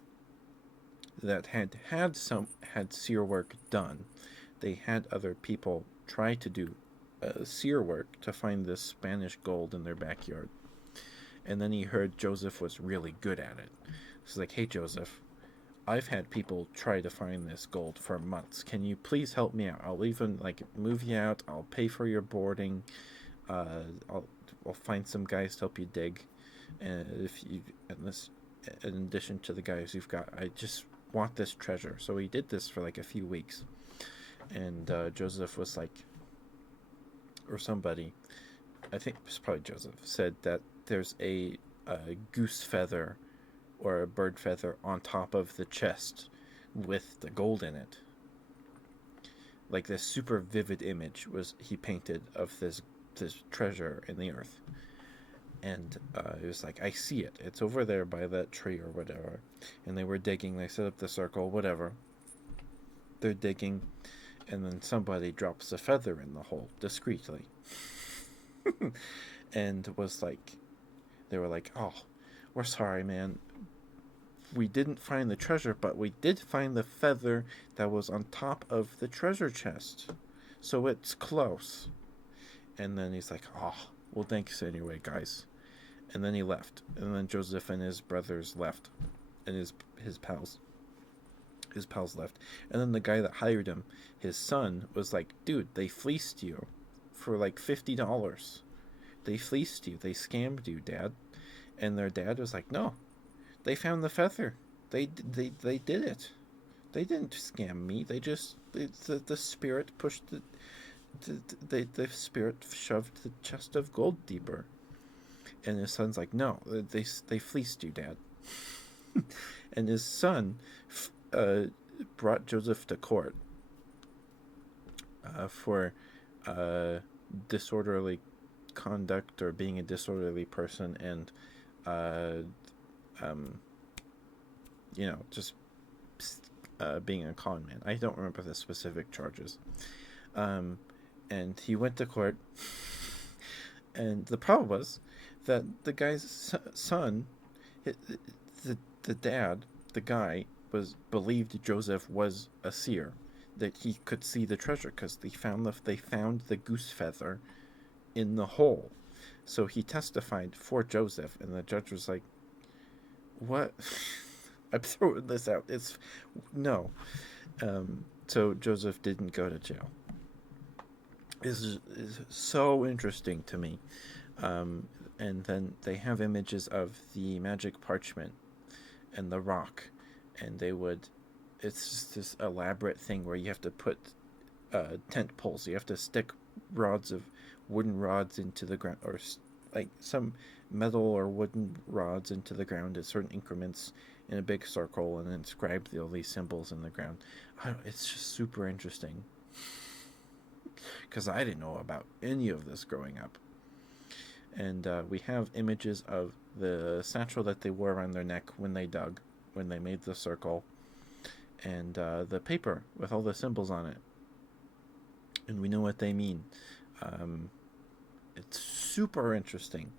that had seer work done. They had other people try to do seer work to find this Spanish gold in their backyard. And then he heard Joseph was really good at it. He's like, "Hey, Joseph, I've had people try to find this gold for months. Can you please help me out? I'll even like move you out. I'll pay for your boarding. Uh, I'll I'll find some guys to help you dig. And if you and this, in addition to the guys you've got, I just want this treasure." So he did this for like a few weeks, and Joseph was like, or somebody, I think it was probably Joseph, said that there's a goose feather or a bird feather on top of the chest with the gold in it. Like this super vivid image was he painted of this treasure in the earth, and it was like, "I see it. It's over there by that tree or whatever." And they were digging. They set up the circle, whatever. They're digging, and then somebody drops a feather in the hole discreetly, and was like, they were like, "Oh, we're sorry, man. We didn't find the treasure, but we did find the feather that was on top of the treasure chest. So it's close." And then he's like, "Oh, well, thanks anyway, guys." And then he left. And then Joseph and his brothers left, and his pals. His pals left. And then the guy that hired him, his son, was like, "Dude, they fleeced you for like $50. They fleeced you. They scammed you, Dad." And their dad was like, "No, they found the feather. They did it. They didn't scam me. They just the spirit pushed the spirit shoved the chest of gold deeper." And his son's like, "No, they fleeced you, Dad." And his son brought Joseph to court for uh, disorderly conduct or being a disorderly person, and uh, um, just being a con man. I don't remember the specific charges. Um, and he went to court, and the problem was that the guy's son, the dad, the guy was believed Joseph was a seer, that he could see the treasure because they found the goose feather in the hole. So he testified for Joseph, and the judge was like, "What?" "I'm throwing this out. It's no." So Joseph didn't go to jail. This is so interesting to me. And then they have images of the magic parchment and the rock, and they would. It's just this elaborate thing where you have to put tent poles. You have to stick wooden rods into the ground, or like some metal or wooden rods into the ground at certain increments in a big circle, and inscribe all these symbols in the ground. It's just super interesting because I didn't know about any of this growing up. And we have images of the satchel that they wore around their neck when they dug, when they made the circle, and the paper with all the symbols on it. And we know what they mean. It's super interesting.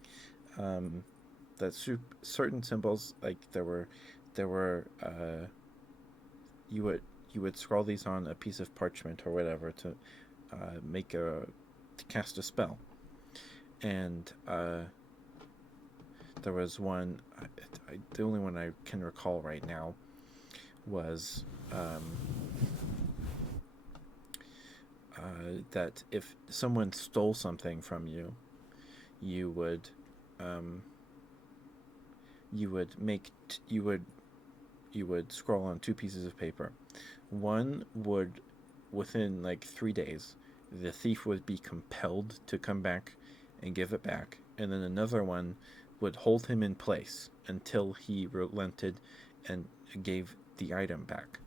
That certain symbols, like there were, you would scrawl these on a piece of parchment or whatever to to cast a spell. And there was one, the only one I can recall right now was that if someone stole something from you, you would you would make you would scroll on two pieces of paper. One would, within like 3 days, the thief would be compelled to come back and give it back, and then another one would hold him in place until he relented and gave the item back.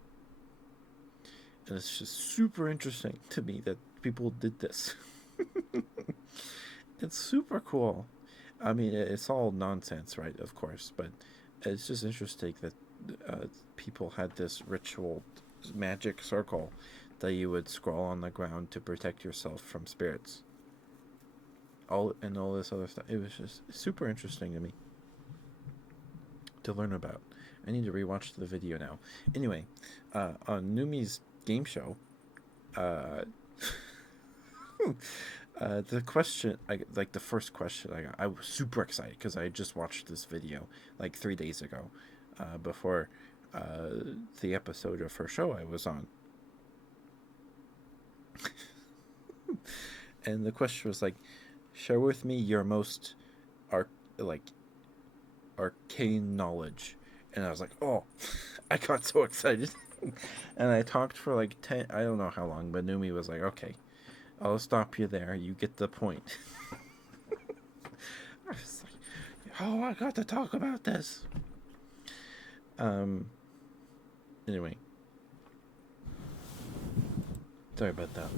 And it's just super interesting to me that people did this. It's super cool. I mean, it's all nonsense, right? Of course, but it's just interesting that people had this ritual magic circle that you would scroll on the ground to protect yourself from spirits. All this other stuff. It was just super interesting to me to learn about. I need to rewatch the video now. Anyway, on Numi's game show, uh, the question, like the first question, I was super excited because I just watched this video like 3 days ago, before the episode of her show I was on. And the question was like, share with me your most like arcane knowledge. And I was like, oh, I got so excited. And I talked for like 10, I don't know how long, but Numi was like, okay, I'll stop you there. You get the point. I was like, oh, I got to talk about this. Um, anyway. Sorry about that.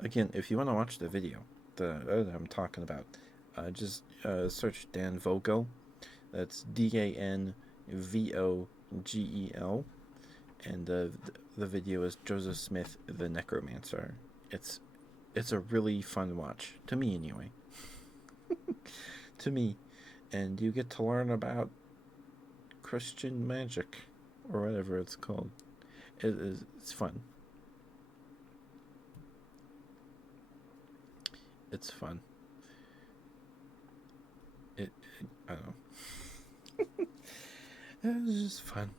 Again, if you want to watch the video that I'm talking about, just search Dan Vogel. That's DANVOGEL, and the video is Joseph Smith, the Necromancer. It's it's a really fun watch to me, anyway. To me, and you get to learn about Christian magic or whatever it's called. It's fun. It's fun. I don't know. It was just fun.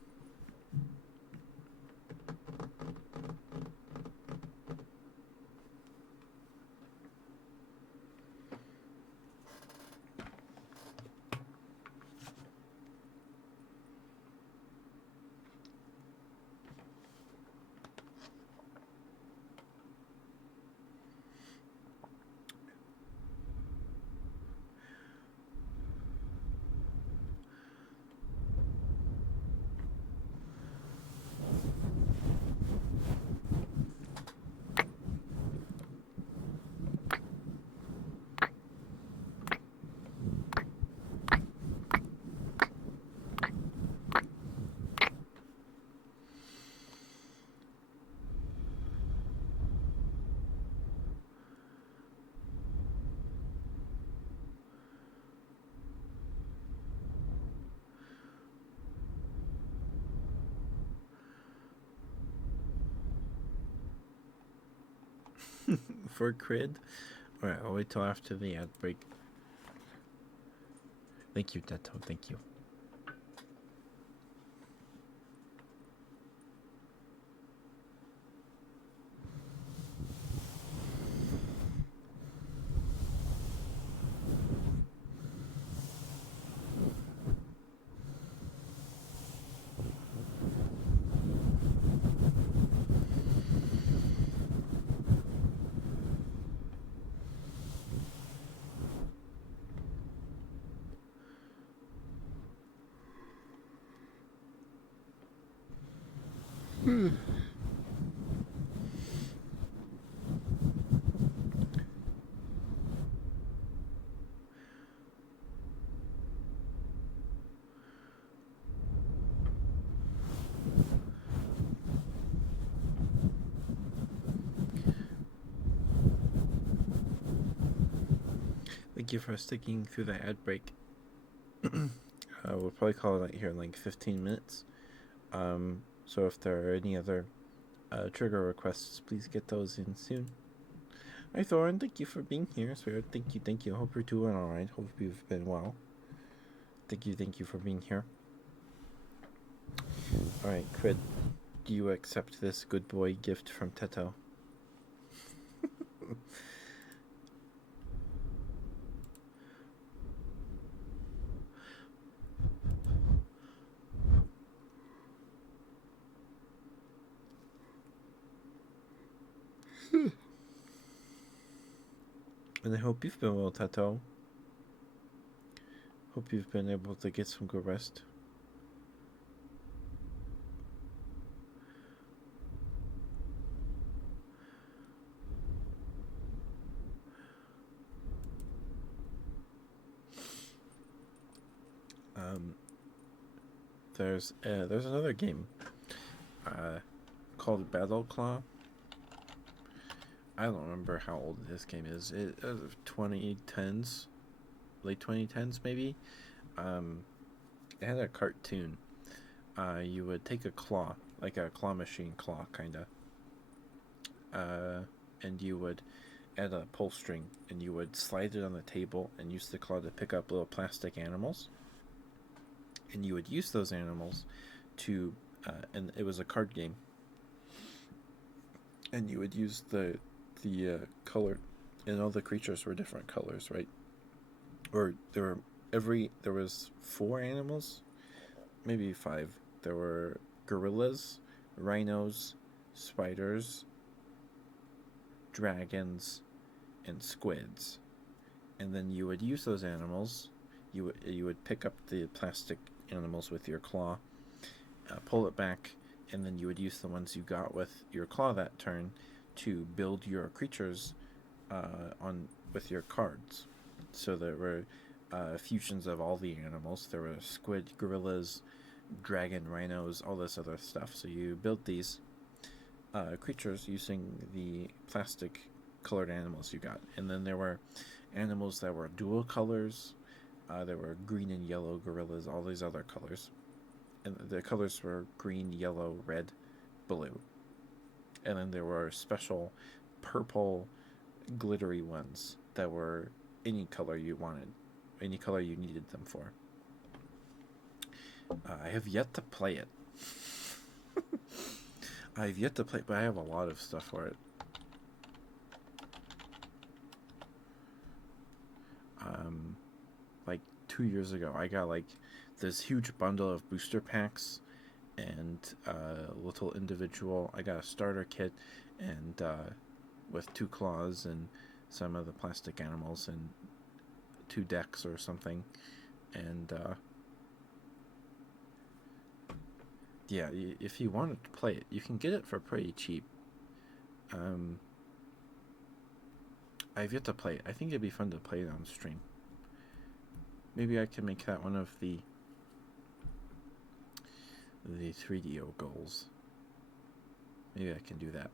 For Crid? Alright, I'll wait till after the ad break. Thank you, Teto. Thank you. Thank you for sticking through the ad break. We'll probably call it here in like 15 minutes. So if there are any other trigger requests, please get those in soon. Hi, Thorin. Thank you for being here, sweetheart. Thank you, thank you. Hope you're doing alright. Hope you've been well. Thank you for being here. Alright, Crid, do you accept this good boy gift from Teto? And I hope you've been well, Teto. Hope you've been able to get some good rest. Um, there's another game called Battle Claw. I don't remember how old this game is. It 2010s, late 2010s maybe. Um, it had a cartoon. You would take a claw, like a claw machine claw, kinda, and you would add a pull string, and you would slide it on the table and use the claw to pick up little plastic animals, and you would use those animals to, and it was a card game, and you would use the color, and all the creatures were different colors, right? Or there was four animals, maybe five. There were gorillas, rhinos, spiders, dragons, and squids. And then you would use those animals. You would pick up the plastic animals with your claw, pull it back, and then you would use the ones you got with your claw that turn to build your creatures on with your cards. So there were fusions of all the animals. There were squid, gorillas, dragon, rhinos, all this other stuff. So you built these creatures using the plastic colored animals you got. And then there were animals that were dual colors. There were green and yellow gorillas, all these other colors. And the colors were green, yellow, red, blue. And then there were special purple, glittery ones that were any color you wanted, any color you needed them for. I have yet to play it. I've yet to play, but I have a lot of stuff for it. Like 2 years ago, I got like this huge bundle of booster packs and little individual. I got a starter kit and with two claws and some of the plastic animals and two decks or something, and yeah, if you wanted to play it, you can get it for pretty cheap. Um, I've yet to play it. I think it'd be fun to play it on stream. Maybe I can make that one of the 3DO goals. Maybe I can do that.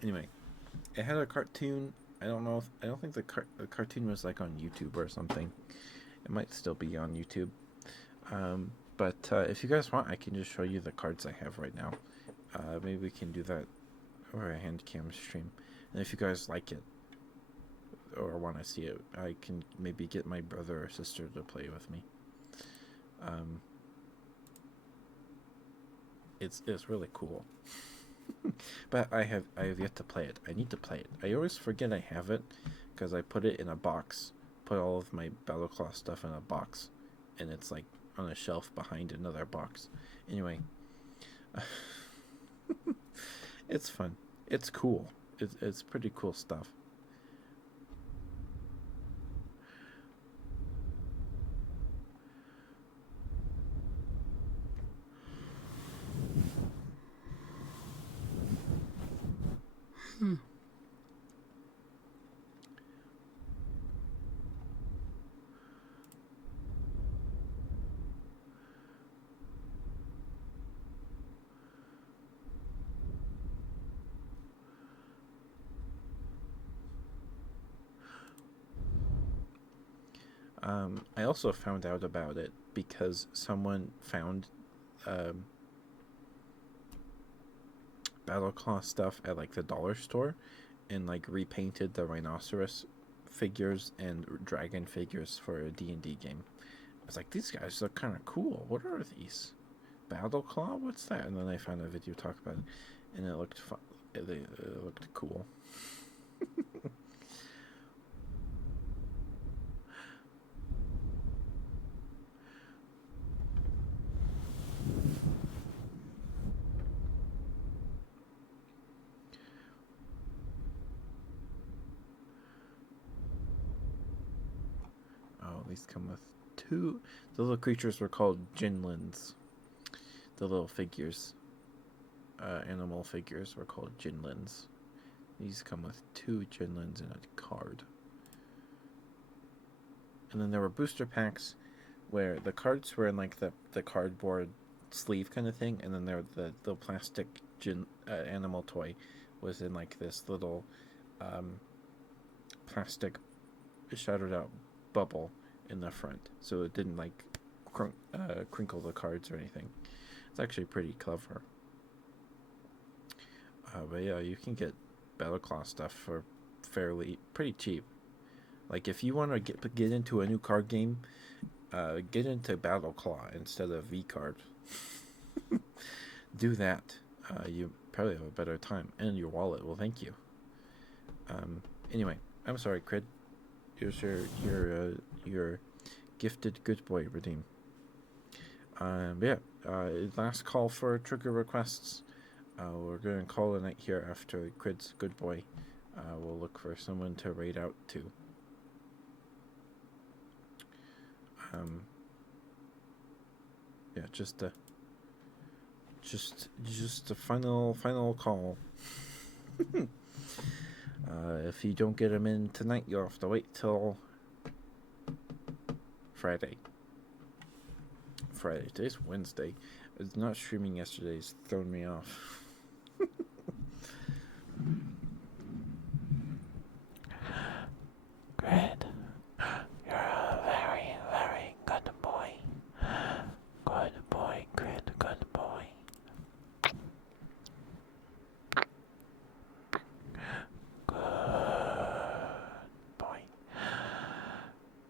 Anyway, it had a cartoon. I don't know if I don't think the cartoon was like on YouTube or something. It might still be on YouTube. But if you guys want, I can just show you the cards I have right now. Maybe we can do that or a hand cam stream. And if you guys like it or want to see it, I can maybe get my brother or sister to play with me. It's really cool. But I have yet to play it. I need to play it. I always forget I have it because I put it in a box. Put all of my Battleclaw stuff in a box, and it's like on a shelf behind another box. Anyway, it's fun. It's cool. It's pretty cool stuff. I also found out about it because someone found um, Battleclaw stuff at like the dollar store and like repainted the rhinoceros figures and dragon figures for a D&D game. I was like, these guys look kind of cool. What are these? Battleclaw? What's that? And then I found a video talk about it, and it looked fun. It looked cool. These come with two. The little creatures were called Jinlins. The little figures, animal figures, were called Jinlins. These come with 2 Jinlins and a card. And then there were booster packs where the cards were in like the cardboard sleeve kind of thing, and then there the plastic animal toy was in like this little plastic shadowed out bubble in the front, so it didn't like crinkle the cards or anything. It's actually pretty clever. But yeah, you can get Battleclaw stuff for pretty cheap. Like if you want to get into a new card game, get into Battleclaw instead of V Card. Do that. You probably have a better time, and your wallet will thank you. Anyway, I'm sorry, Crid. Here's your gifted good boy redeem. Last call for trigger requests. We're going to call a night here after Crid's good boy. We'll look for someone to raid out to. Just a final call. If you don't get him in tonight, you'll have to wait till Friday. Today's Wednesday. It's not streaming yesterday's thrown me off. Grid, you're a very, very good boy. Good boy, Grid, good boy. Good boy.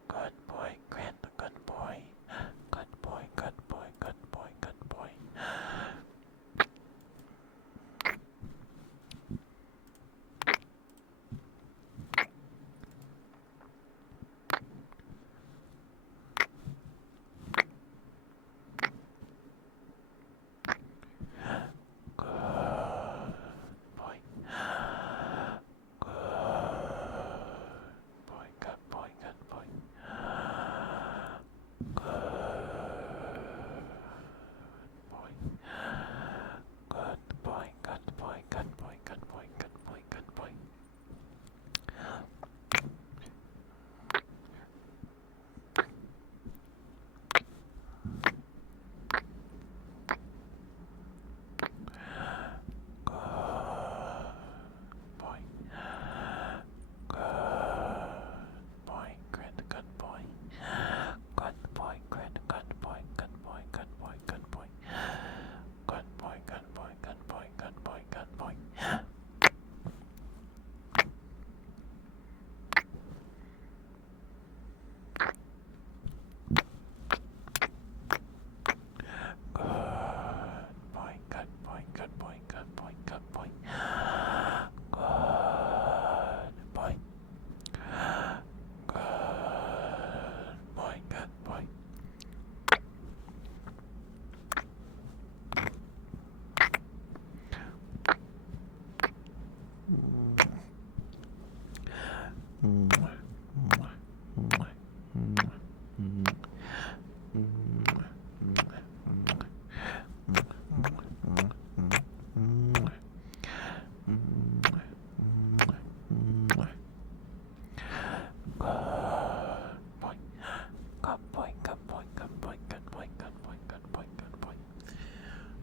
Good boy, Grid, good boy. Good boy, good boy, good boy, good boy.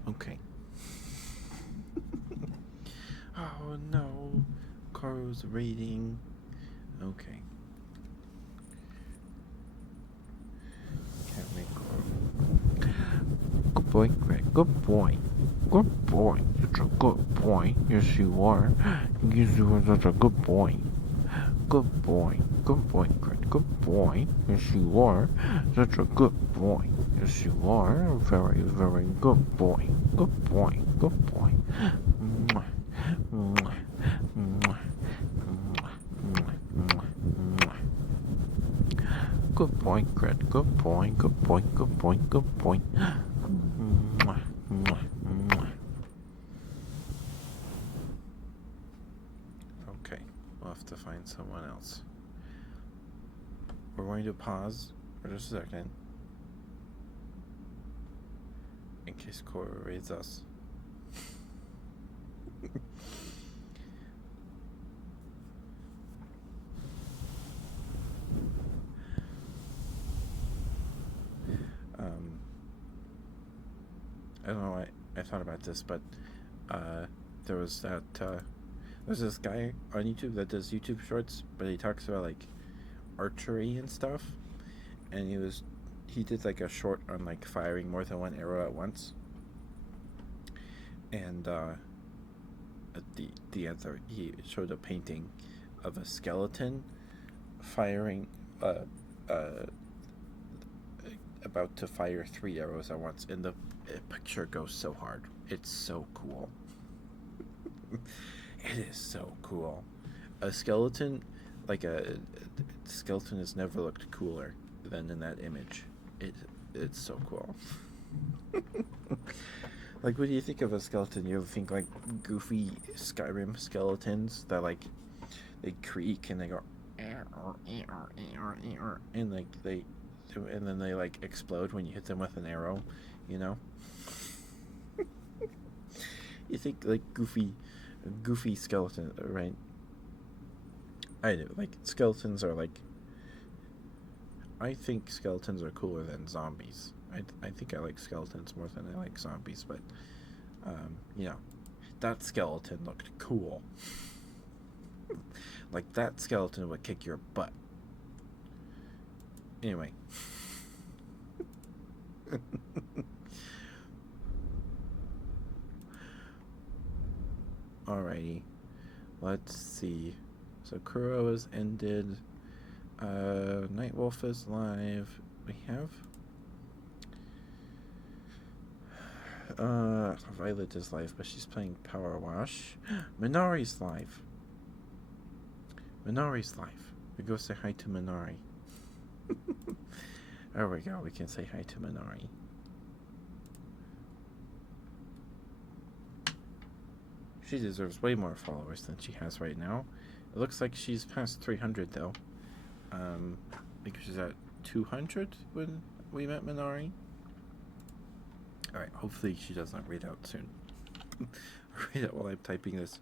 Okay. Oh no. Karu's raiding. Okay. Can't make Karu. Good boy, Greg. Good boy. Good boy. Such a good boy. Yes, you are. Yes, you are such a good boy. Good boy. Good boy, Greg. Good boy. Yes, you are. Such a good boy. Yes, you are. Very, very good boy. Good boy. Good boy. Mwah. Mwah. Mwah. Good boy, Gret. Good boy. Good boy. Good boy. Good boy. Mwah. Mwah. Mwah. Okay. We'll have to find someone else. We're going to pause for just a second. In case Cora raids us. I don't know why I thought about this, but there was there's this guy on YouTube that does YouTube shorts, but he talks about like archery and stuff, and he did like a short on like firing more than one arrow at once, and at the end he showed a painting of a skeleton firing uh, about to fire 3 arrows at once, and the picture goes so hard. It's so cool. It is so cool. A skeleton, like a skeleton, has never looked cooler than in that image. It's so cool. Like, what do you think of a skeleton? You ever think like goofy Skyrim skeletons that like they creak and they go and like they and then they like explode when you hit them with an arrow, you know? You think like goofy skeleton, right? I do. Like skeletons are like I think skeletons are cooler than zombies. I think I like skeletons more than I like zombies, but you know, that skeleton looked cool. Like that skeleton would kick your butt. Anyway. Alrighty. Let's see. So Kuro has ended. Nightwolf is live. We have Violet is live, but she's playing Power Wash. Minari's live. Minari's live. We go say hi to Minari. There we go. We can say hi to Minari. She deserves way more followers than she has right now. It looks like she's past 300 though. I think she's at 200 when we met Minari. Alright, hopefully she does not read out soon. Read out while I'm typing this.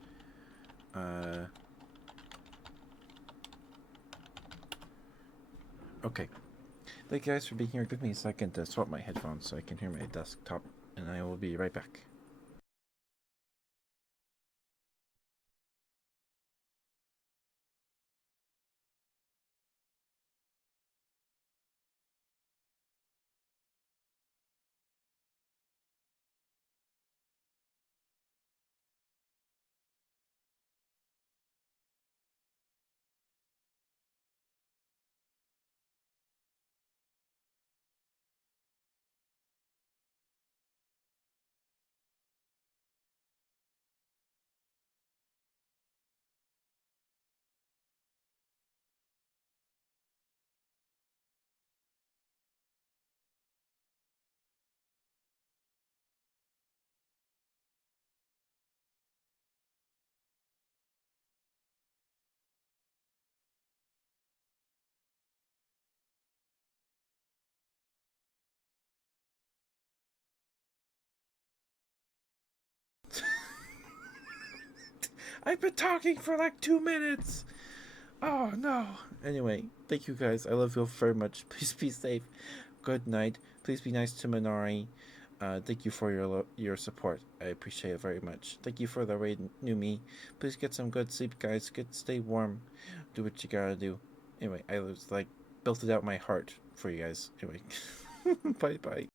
Okay. Thank you guys for being here. Give me a second to swap my headphones so I can hear my desktop, and I will be right back. I've been talking for like 2 minutes. Oh no. Anyway, thank you guys. I love you very much. Please be safe. Good night. Please be nice to Minari. Thank you for your support. I appreciate it very much. Thank you for the raid, new me. Please get some good sleep, guys. Stay warm. Do what you gotta do. Anyway, I was like built it out my heart for you guys. Anyway, bye bye.